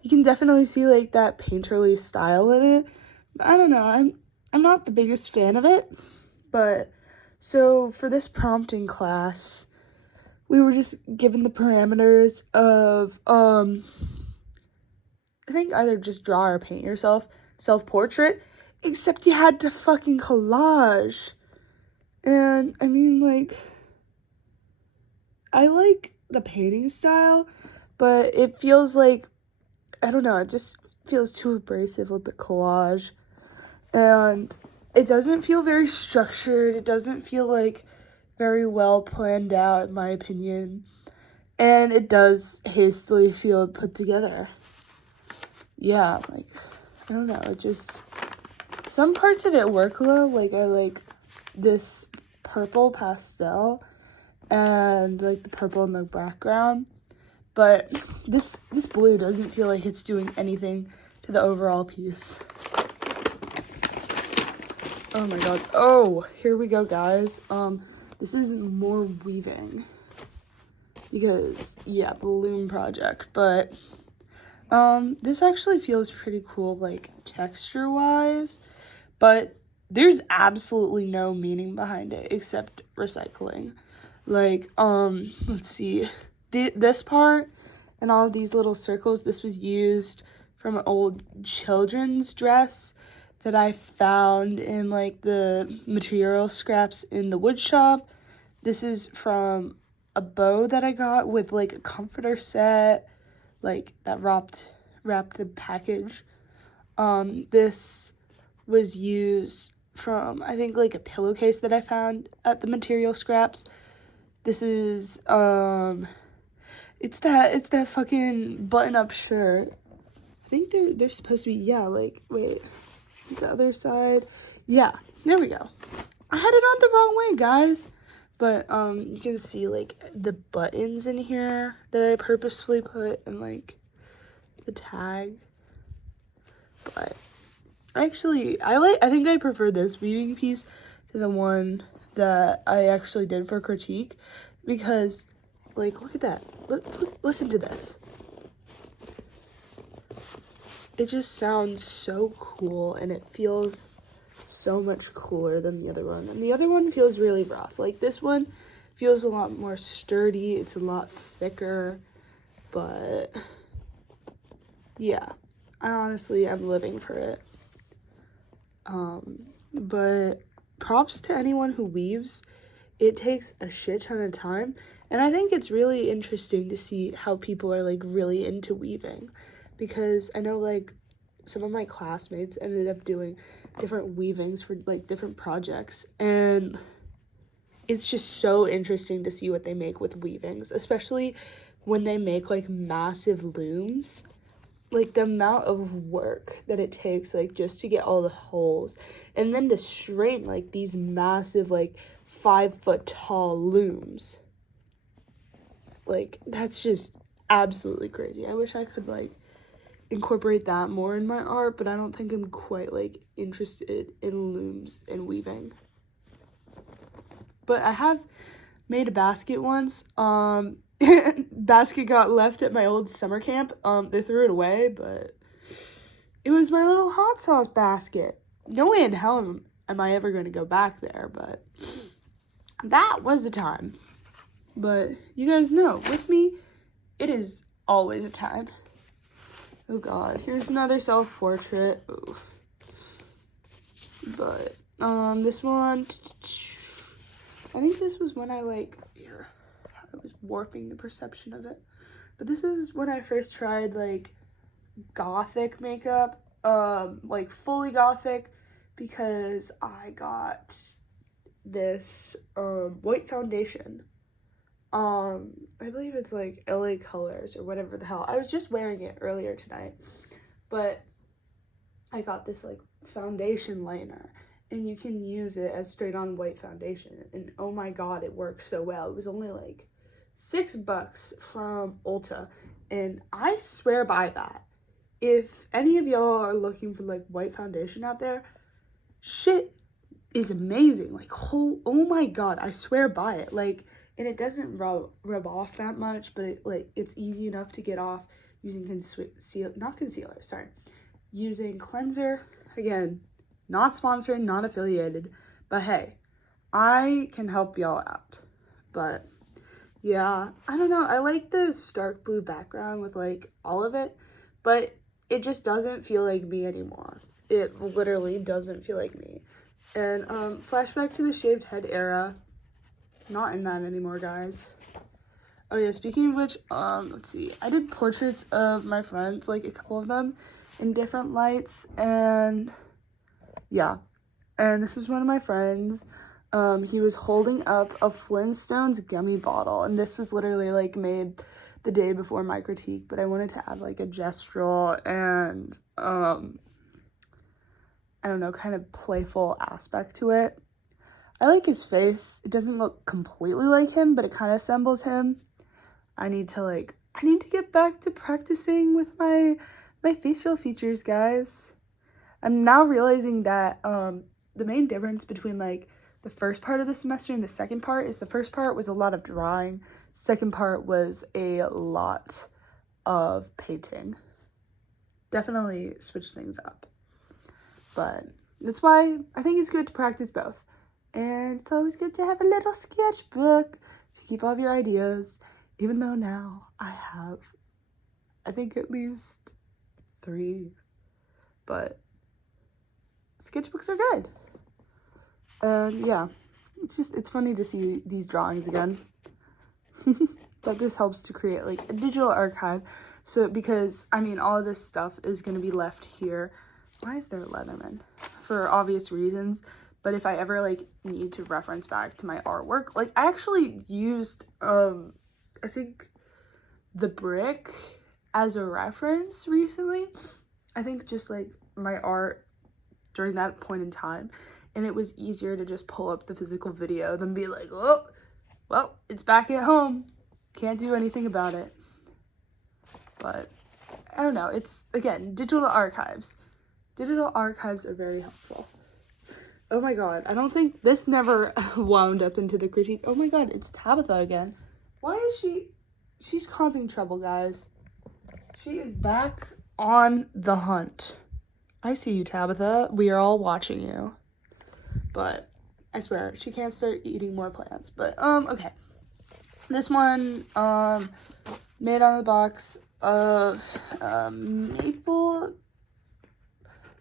You can definitely see, like, that painterly style in it. I don't know, I'm not the biggest fan of it, but, so, for this prompting class, we were just given the parameters of, I think either just draw or paint yourself, self-portrait, except you had to fucking collage. And, I mean, like, I like the painting style, but it feels like, I don't know, it just feels too abrasive with the collage. And it doesn't feel very structured. It doesn't feel, like, very well planned out, in my opinion. And it does hastily feel put together. Yeah, like, I don't know, it just, some parts of it work well. Like, I like this purple pastel and, like, the purple in the background. But this blue doesn't feel like it's doing anything to the overall piece. Oh my god. Oh, here we go, guys. This is more weaving. Because, yeah, the loom project. But, this actually feels pretty cool, like, texture-wise. But there's absolutely no meaning behind it except recycling. Like, let's see. This part and all of these little circles, this was used from an old children's dress that I found in, like, the material scraps in the wood shop. This is from a bow that I got with, like, a comforter set, like, that wrapped the package. This was used from, I think, like, a pillowcase that I found at the material scraps. This is, it's that fucking button-up shirt. I think they're supposed to be, yeah, like, wait. The other side. Yeah, there we go. I had it on the wrong way, guys. But you can see like the buttons in here that I purposefully put and like the tag. But I think I prefer this weaving piece to the one that I actually did for critique, because like look at that. Listen to this. It just sounds so cool, and it feels so much cooler than the other one. And the other one feels really rough. Like this one feels a lot more sturdy. It's a lot thicker. But yeah, I'm living for it. But props to anyone who weaves. It takes a shit ton of time, and I think it's really interesting to see how people are like really into weaving, because I know like some of my classmates ended up doing different weavings for like different projects, and it's just so interesting to see what they make with weavings, especially when they make like massive looms. Like the amount of work that it takes like just to get all the holes, and then to straighten like these massive like 5-foot tall looms. Like that's just absolutely crazy. I wish I could like incorporate that more in my art, but I don't think I'm quite like interested in looms and weaving. But I have made a basket once. Basket got left at my old summer camp. They threw it away, but it was my little hot sauce basket. No way in hell am I ever going to go back there, but that was a time. But you guys know, with me, it is always a time. Oh god, here's another self-portrait. Ooh. But, this one, I think this was when I was warping the perception of it. But this is when I first tried, like, gothic makeup, like, fully gothic, because I got this, white foundation. I believe it's like LA Colors or whatever the hell. I was just wearing it earlier tonight, but I got this like foundation liner, and you can use it as straight on white foundation, and oh my god, it works so well. It was only like $6 from Ulta, and I swear by that. If any of y'all are looking for like white foundation out there, shit is amazing. Like, oh my god, I swear by it. Like, and it doesn't rub off that much, but it's easy enough to get off using using cleanser. Again, not sponsored, not affiliated, but hey, I can help y'all out. But yeah, I don't know, I like the stark blue background with like all of it, but it just doesn't feel like me anymore. It literally doesn't feel like me. And flashback to the shaved head era. Not in that anymore, guys. Oh yeah, speaking of which, let's see. I did portraits of my friends, like a couple of them, in different lights, and yeah. And this was one of my friends. He was holding up a Flintstones gummy bottle, and this was literally like made the day before my critique, but I wanted to add like a gestural and I don't know, kind of playful aspect to it. I like his face. It doesn't look completely like him, but it kind of resembles him. I need to get back to practicing with my facial features, guys. I'm now realizing that the main difference between like the first part of the semester and the second part is the first part was a lot of drawing. Second part was a lot of painting. Definitely switch things up. But that's why I think it's good to practice both. And it's always good to have a little sketchbook to keep all of your ideas, even though now I have, I think, at least 3. But sketchbooks are good. And yeah, it's funny to see these drawings again. But this helps to create like a digital archive. So because, I mean, all of this stuff is going to be left here. Why is there a Leatherman? For obvious reasons. But if I ever like need to reference back to my artwork, like I actually used I think the brick as a reference recently. I think just like my art during that point in time, and it was easier to just pull up the physical video than be like, oh, it's back at home. Can't do anything about it. But I don't know. It's, again, digital archives. Digital archives are very helpful. Oh my god, I don't think this never wound up into the critique. Oh my god, it's Tabitha again. Why is she's causing trouble, guys. She is back on the hunt. I see you, Tabitha. We are all watching you. But I swear, she can't start eating more plants. But, okay. This one, made out of the box of maple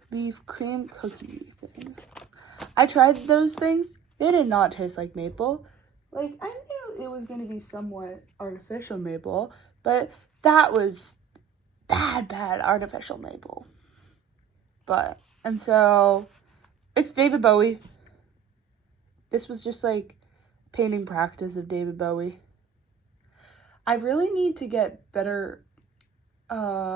leaf cream cookie thing. I tried those things. They did not taste like maple. Like, I knew it was going to be somewhat artificial maple, but that was bad artificial maple. But, and so, it's David Bowie. This was just like painting practice of David Bowie. I really need to get better, better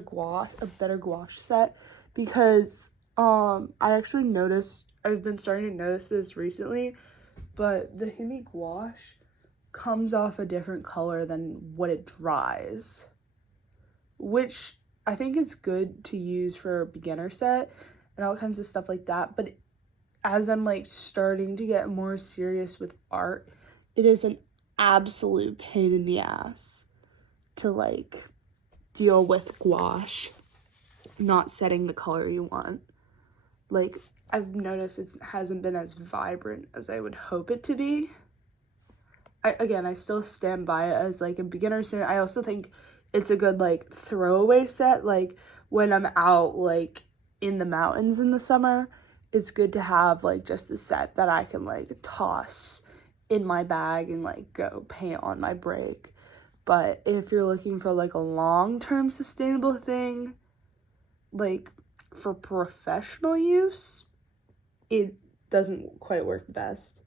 gouache set, because I actually noticed, I've been starting to notice this recently, but the Himi gouache comes off a different color than what it dries, which I think is good to use for a beginner set and all kinds of stuff like that. But as I'm like starting to get more serious with art, it is an absolute pain in the ass to like deal with gouache not setting the color you want. Like, I've noticed it hasn't been as vibrant as I would hope it to be. I still stand by it as like a beginner set. I also think it's a good like throwaway set. Like when I'm out like in the mountains in the summer, it's good to have like just a set that I can like toss in my bag and like go paint on my break. But if you're looking for like a long-term sustainable thing, like for professional use, it doesn't quite work best.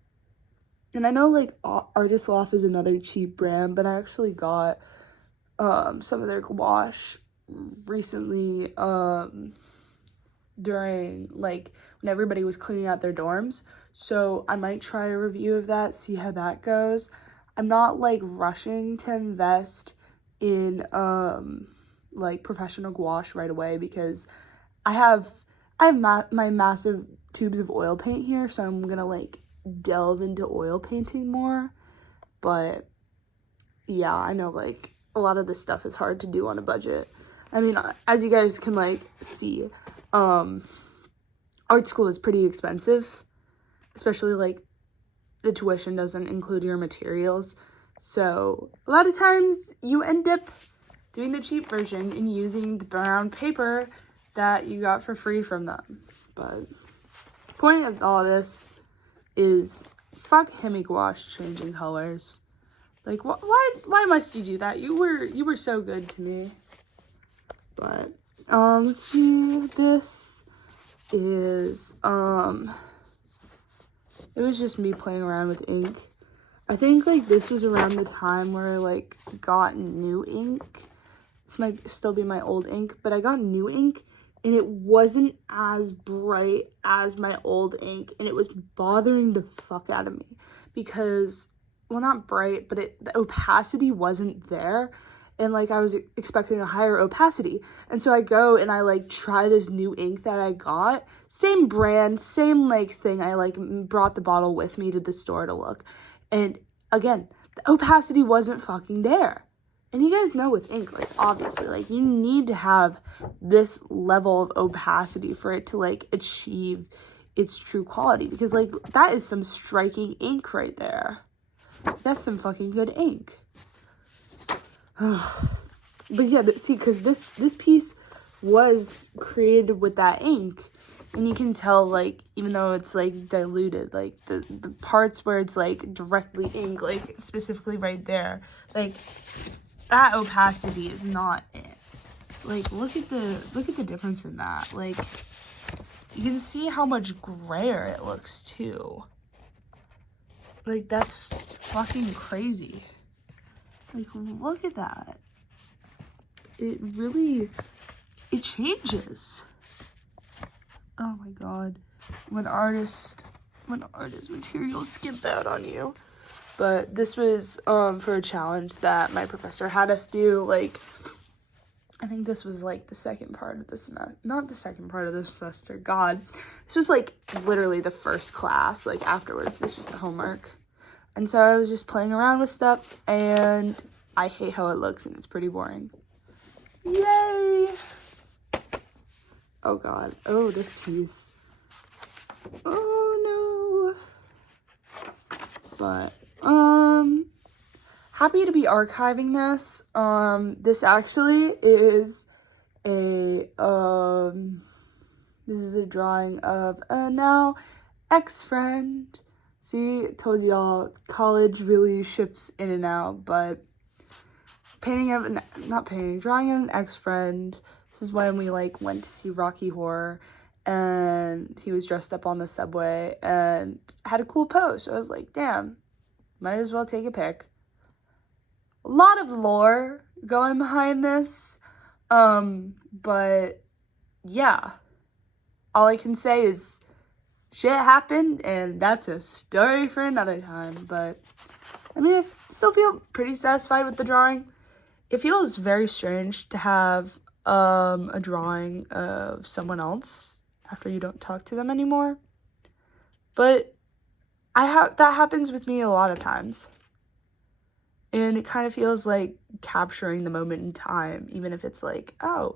And I know like Artist Loft is another cheap brand, but I actually got some of their gouache recently during like when everybody was cleaning out their dorms. So I might try a review of that, see how that goes. I'm not like rushing to invest in like professional gouache right away, because I have my massive tubes of oil paint here, so I'm gonna like delve into oil painting more. But yeah, I know like a lot of this stuff is hard to do on a budget. I mean, as you guys can like see, art school is pretty expensive, especially like the tuition doesn't include your materials. So a lot of times you end up doing the cheap version and using the brown paper that you got for free from them. But the point of all this is fuck Hemi gouache changing colors. Like, why must you do that? You were so good to me. But let's see, this is it was just me playing around with ink. I think like this was around the time where I like got new ink. This might still be my old ink, but I got new ink and it wasn't as bright as my old ink, and it was bothering the fuck out of me because, well, not bright, but the opacity wasn't there, and like I was expecting a higher opacity. And so I go and I like try this new ink that I got, same brand, same like thing. I like brought the bottle with me to the store to look, and again, the opacity wasn't fucking there. And you guys know with ink, like, obviously, like, you need to have this level of opacity for it to, like, achieve its true quality. Because, like, that is some striking ink right there. That's some fucking good ink. But, yeah, see, because this piece was created with that ink. And you can tell, like, even though it's, like, diluted, like, the parts where it's, like, directly ink, like, specifically right there, like, that opacity is not it. Like, look at the difference in that. Like, you can see how much grayer it looks too. Like, that's fucking crazy. Like, look at that. It changes. Oh my god. When artists when artist materials skip out on you. But this was for a challenge that my professor had us do. Like, I think this was like the second part of the semester, not the second part of the semester, God. This was like literally the first class, like afterwards, this was the homework. And so I was just playing around with stuff, and I hate how it looks, and it's pretty boring. Yay! Oh God, oh, this piece. Oh no. But, happy to be archiving this. This actually is a, this is a drawing of a now ex-friend. See, told y'all, college really ships in and out, but drawing of an ex-friend. This is when we, like, went to see Rocky Horror, and he was dressed up on the subway and had a cool pose. So I was like, damn, might as well take a pic. A lot of lore going behind this, but yeah, all I can say is shit happened, and that's a story for another time. But I mean, I still feel pretty satisfied with the drawing. It feels very strange to have a drawing of someone else after you don't talk to them anymore, but that happens with me a lot of times. And it kind of feels like capturing the moment in time, even if it's like, oh,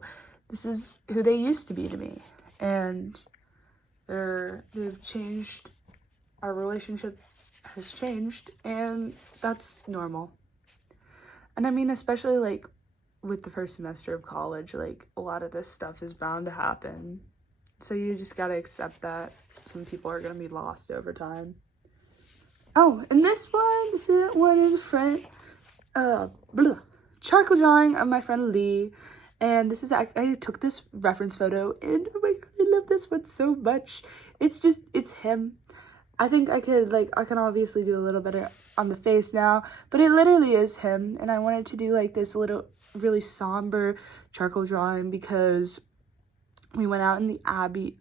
this is who they used to be to me. And they've changed, our relationship has changed, and that's normal. And I mean, especially like with the first semester of college, like a lot of this stuff is bound to happen. So you just gotta accept that some people are gonna be lost over time. Oh, and this one is a friend, charcoal drawing of my friend Lee, and this is, I took this reference photo, and oh my God, I love this one so much. It's him. I think I can obviously do a little better on the face now, but it literally is him, and I wanted to do like this little really somber charcoal drawing because we went out in the alley,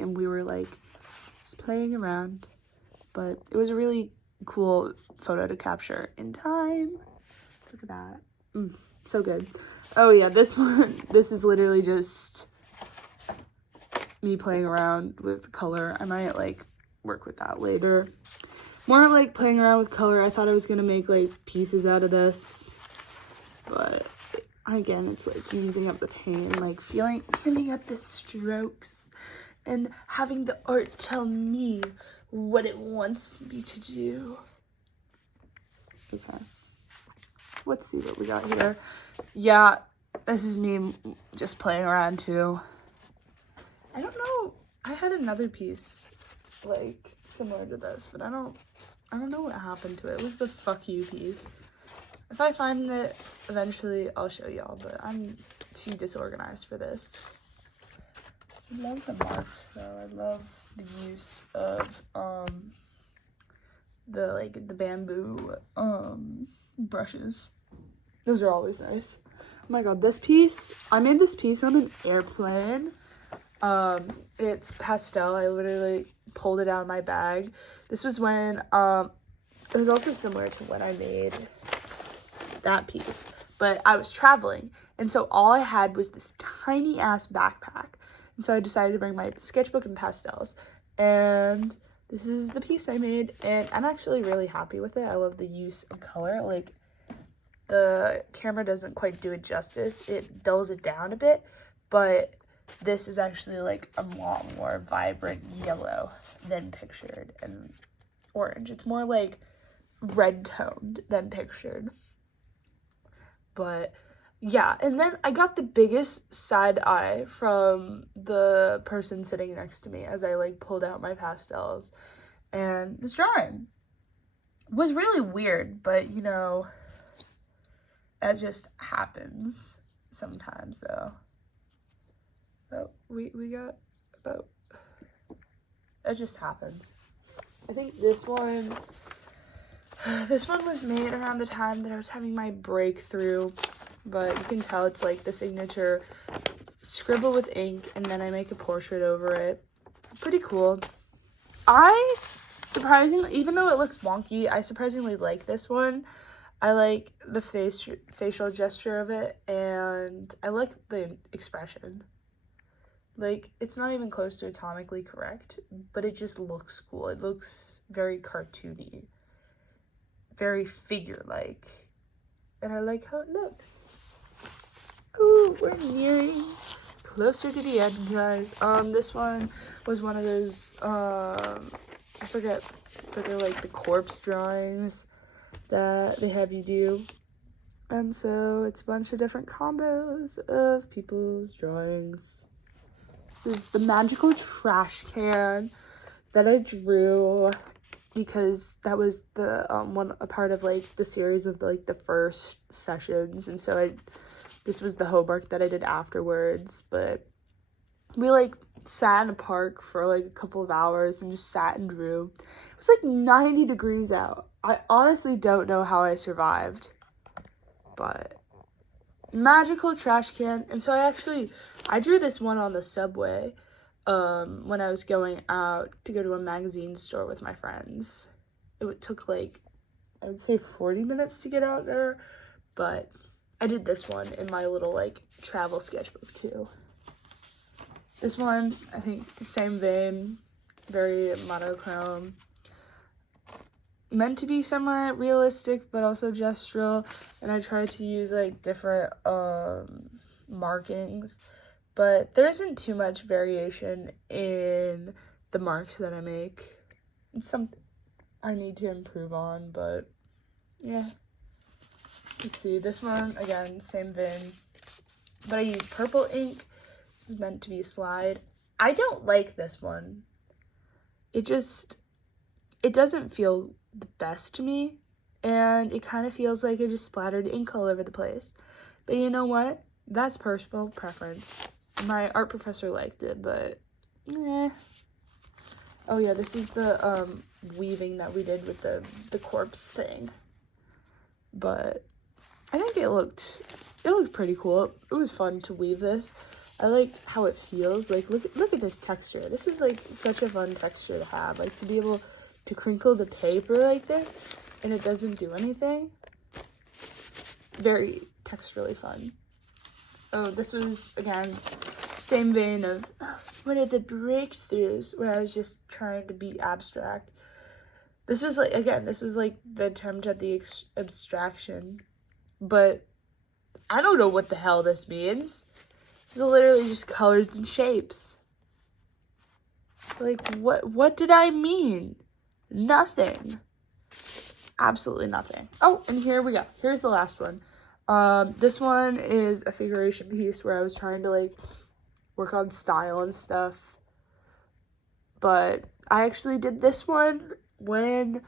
and we were like just playing around, but it was a really cool photo to capture in time. Look at that. So good. Oh yeah, this is literally just me playing around with color. I might like work with that later. More like playing around with color. I thought I was gonna make like pieces out of this, but again, it's like using up the paint, like feeling up the strokes and having the art tell me what it wants me to do. Okay, let's see what we got here. Yeah, this is me just playing around too. I don't know, I had another piece like similar to this, but I don't know what happened to it. It was the fuck you piece. If I find it eventually, I'll show y'all, but I'm too disorganized for this. I love the marks though. I love the use of the bamboo brushes. Those are always nice. Oh my God, this piece, I made this piece on an airplane. It's pastel. I literally pulled it out of my bag. This was when it was also similar to when I made that piece, but I was traveling, and so all I had was this tiny ass backpack, and so I decided to bring my sketchbook and pastels, and this is the piece I made, and I'm actually really happy with it. I love the use of color. Like, the camera doesn't quite do it justice. It dulls it down a bit, but this is actually like a lot more vibrant yellow than pictured, and orange. It's more like red toned than pictured. But yeah, and then I got the biggest side eye from the person sitting next to me as I like pulled out my pastels, and this drawing was really weird, but you know, that just happens sometimes though. Oh, we got about, it just happens. I think this one was made around the time that I was having my breakthrough, but you can tell it's like the signature scribble with ink, and then I make a portrait over it. pretty cool. I surprisingly, even though it looks wonky, I surprisingly like this one. I like the facial gesture of it, and I like the expression. Like, it's not even close to atomically correct, but it just looks cool. It looks very cartoony, very figure-like, and I like how it looks. Ooh, we're nearing closer to the end, guys. This one was one of those, I forget, but they're like the corpse drawings that they have you do. And so it's a bunch of different combos of people's drawings. This is the magical trash can that I drew because that was the a part of like the series of like the first sessions, and so this was the homework that I did afterwards. But we like sat in a park for like a couple of hours and just sat and drew. It was like 90 degrees out. I honestly don't know how I survived, but magical trash can. And so I drew this one on the subway when I was going out to go to a magazine store with my friends. It took like, I would say 40 minutes to get out there, but I did this one in my little like travel sketchbook too. This one, I think, same vein, very monochrome. Meant to be semi-realistic, but also gestural, and I tried to use like different markings, but there isn't too much variation in the marks that I make. It's something I need to improve on, but yeah. Let's see, this one, again, same vein, but I use purple ink. This is meant to be a slide. I don't like this one. It doesn't feel the best to me, and it kind of feels like it just splattered ink all over the place. But you know what? That's personal preference. My art professor liked it, but eh. Oh yeah, this is the weaving that we did with the corpse thing. But I think it looked pretty cool. It was fun to weave this. I like how it feels. Like, look at this texture. This is like such a fun texture to have. Like, to be able to crinkle the paper like this and it doesn't do anything. Very texturally fun. Oh, this was, again, same vein of one of the breakthroughs where I was just trying to be abstract. This was like, again, this was like the attempt at the abstraction, but I don't know what the hell this means. This is literally just colors and shapes. Like, what did I mean? Nothing. Absolutely nothing. Oh, and here we go. Here's the last one. This one is a figuration piece where I was trying to, like, work on style and stuff. But I actually did this one when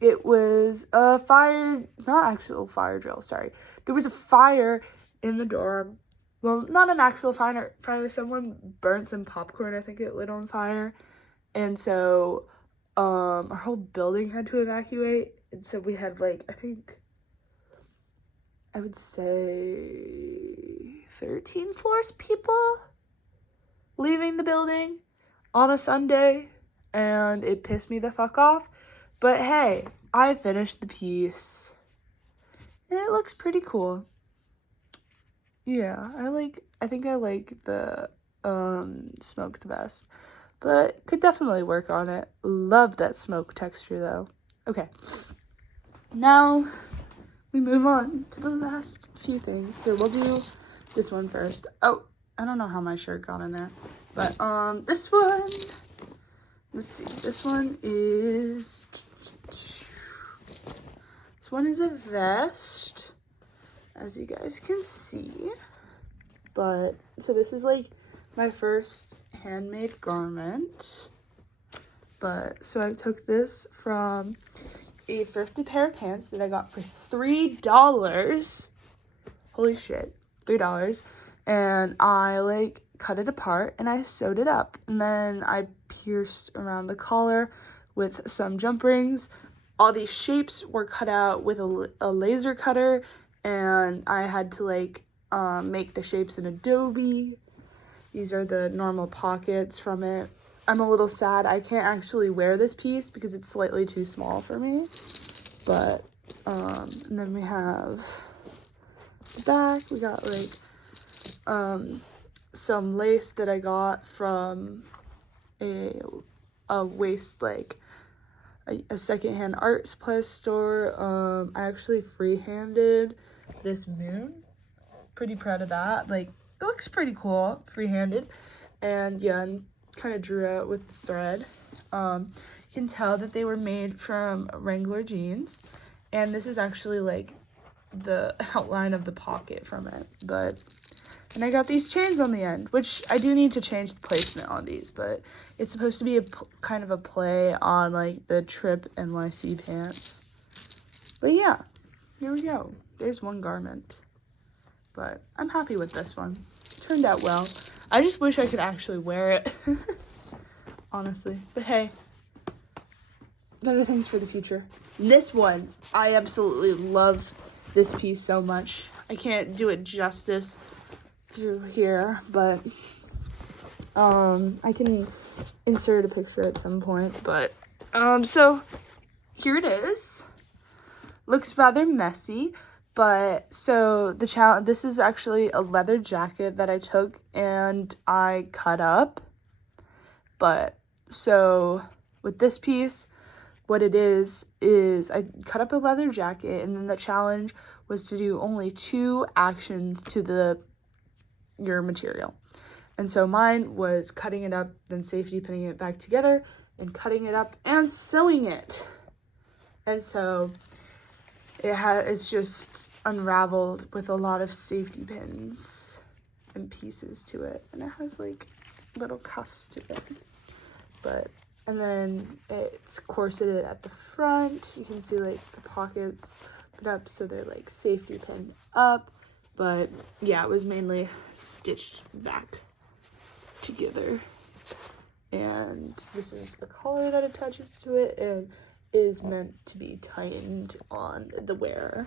it was a fire, not actual fire drill, sorry. There was a fire in the dorm. Well, not an actual fire. Someone burnt some popcorn, I think it lit on fire. And so, our whole building had to evacuate. And so we had, like, I would say 13 floors people leaving the building on a Sunday. And it pissed me the fuck off. But hey, I finished the piece. And it looks pretty cool. Yeah, I think I like the smoke the best, but could definitely work on it. Love that smoke texture though. Okay, now we move on to the last few things. Here, we'll do this one first. Oh, I don't know how my shirt got in there, but this one, let's see, this one is a vest, as you guys can see. But so this is like my first handmade garment. But so I took this from a thrifted pair of pants that I got for $3. Holy shit, $3. And I like cut it apart and I sewed it up. And then I pierced around the collar with some jump rings. All these shapes were cut out with a laser cutter, and I had to like make the shapes in Adobe. These are the normal pockets from it. I'm a little sad I can't actually wear this piece because it's slightly too small for me. But, and then we have the back. We got, like, some lace that I got from a waste, like, a secondhand art supply store. I actually freehanded this moon. Pretty proud of that. Like, it looks pretty cool, freehanded. And yeah, and kind of drew out with the thread. You can tell that they were made from Wrangler jeans. And this is actually, like, the outline of the pocket from it. And I got these chains on the end, which I do need to change the placement on these, but it's supposed to be kind of a play on, like, the Trip NYC pants. But yeah, here we go. There's one garment. But I'm happy with this one. Turned out well. I just wish I could actually wear it. Honestly. But hey, better things for the future. This one, I absolutely loved this piece so much. I can't do it justice through here, but I can insert a picture at some point. But so here it is. Looks rather messy, but so the challenge, this is actually a leather jacket that I took and I cut up. But so with this piece, what it is I cut up a leather jacket, and then the challenge was to do only 2 actions to your material. And so mine was cutting it up, then safety pinning it back together, and cutting it up and sewing it. And so it's just unraveled with a lot of safety pins and pieces to it, and it has like little cuffs to it. And then it's corseted at the front. You can see like the pockets put up so they're like safety pinned up. But yeah, it was mainly stitched back together. And this is the collar that attaches to it and is meant to be tightened on the wearer.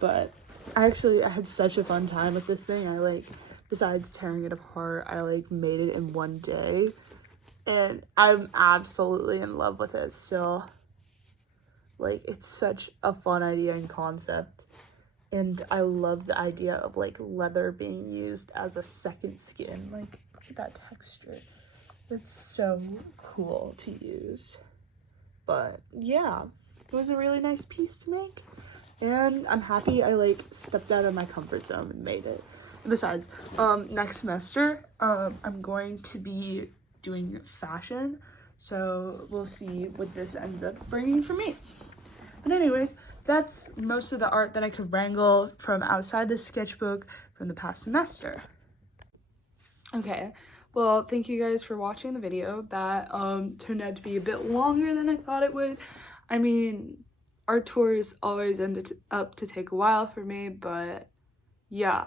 But I had such a fun time with this thing. Besides tearing it apart, I made it in one day. And I'm absolutely in love with it still. It's such a fun idea and concept. And I love the idea of leather being used as a second skin. Look at that texture. It's so cool to use. But yeah, it was a really nice piece to make. And I'm happy I stepped out of my comfort zone and made it. Besides, next semester, I'm going to be doing fashion. So we'll see what this ends up bringing for me. But anyways, that's most of the art that I could wrangle from outside the sketchbook from the past semester. Okay, well, thank you guys for watching the video. That turned out to be a bit longer than I thought it would. I mean, art tours always ended up to take a while for me, but yeah.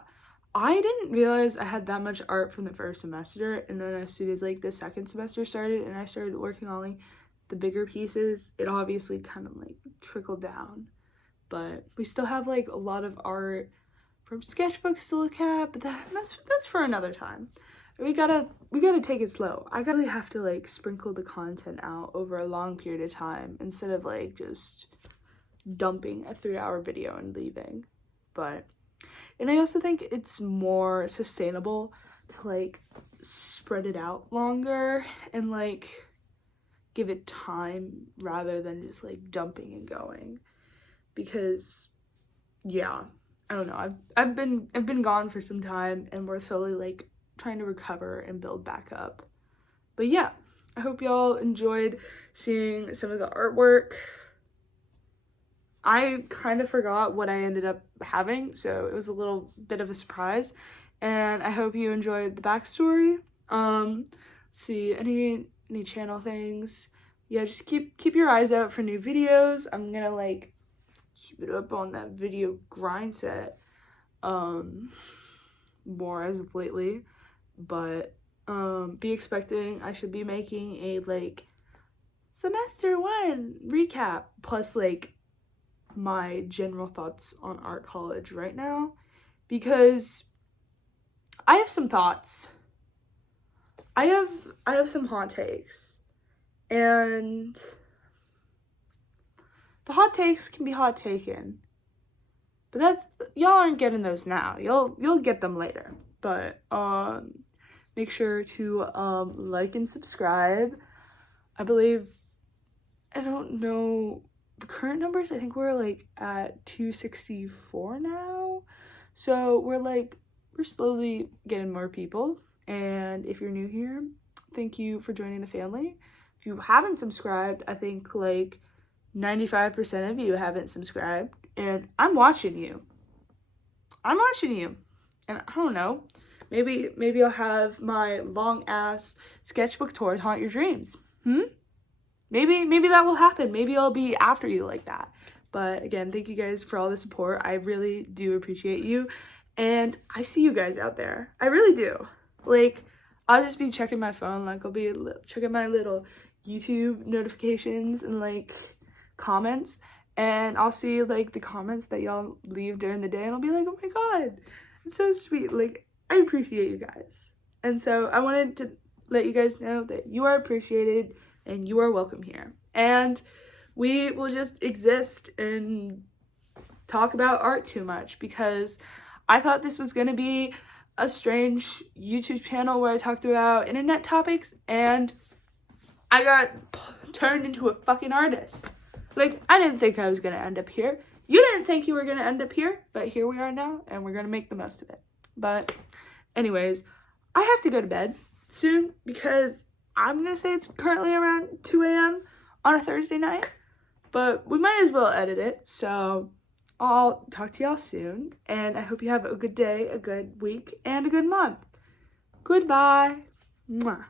I didn't realize I had that much art from the first semester, and then as soon as the second semester started and I started working on the bigger pieces, it obviously kind of trickled down. But we still have a lot of art from sketchbooks to look at, but that's for another time. We gotta take it slow. I really have to sprinkle the content out over a long period of time instead of just dumping a 3-hour video and leaving. And I also think it's more sustainable to spread it out longer and give it time rather than just dumping and going. Because yeah, I don't know. I've been gone for some time and we're slowly trying to recover and build back up. But yeah, I hope y'all enjoyed seeing some of the artwork. I kind of forgot what I ended up having, so it was a little bit of a surprise. And I hope you enjoyed the backstory. See any channel things. Yeah, just keep your eyes out for new videos. I'm gonna keep it up on that video grind set more as of lately. But be expecting I should be making a semester 1 recap plus my general thoughts on art college right now, because I have some thoughts I have some hot takes, and the hot takes can be hot taken, but y'all aren't getting those now. You'll get them later. But make sure to like and subscribe. I believe, I don't know the current numbers. I think we're like at 264 now. So we're slowly getting more people. And if you're new here, thank you for joining the family. If you haven't subscribed, I think like 95% of you haven't subscribed, and I'm watching you. And I don't know, maybe I'll have my long ass sketchbook tours haunt your dreams. Maybe that will happen. Maybe I'll be after you like that. But again, thank you guys for all the support. I really do appreciate you, and I see you guys out there. I really do. Like, I'll just be checking my phone, like I'll be checking my little YouTube notifications and like comments, and I'll see like the comments that y'all leave during the day, and I'll be like, oh my god, it's so sweet. Like, I appreciate you guys. And so I wanted to let you guys know that you are appreciated and you are welcome here, and we will just exist and talk about art too much, because I thought this was gonna be a strange YouTube channel where I talked about internet topics, and I got turned into a fucking artist. Like, I didn't think I was gonna end up here. You didn't think you were gonna end up here, but here we are now, and we're gonna make the most of it. But anyways, I have to go to bed soon, because I'm gonna say it's currently around 2 a.m. on a Thursday night, but we might as well edit it. So I'll talk to y'all soon, and I hope you have a good day, a good week, and a good month. Goodbye. Mwah.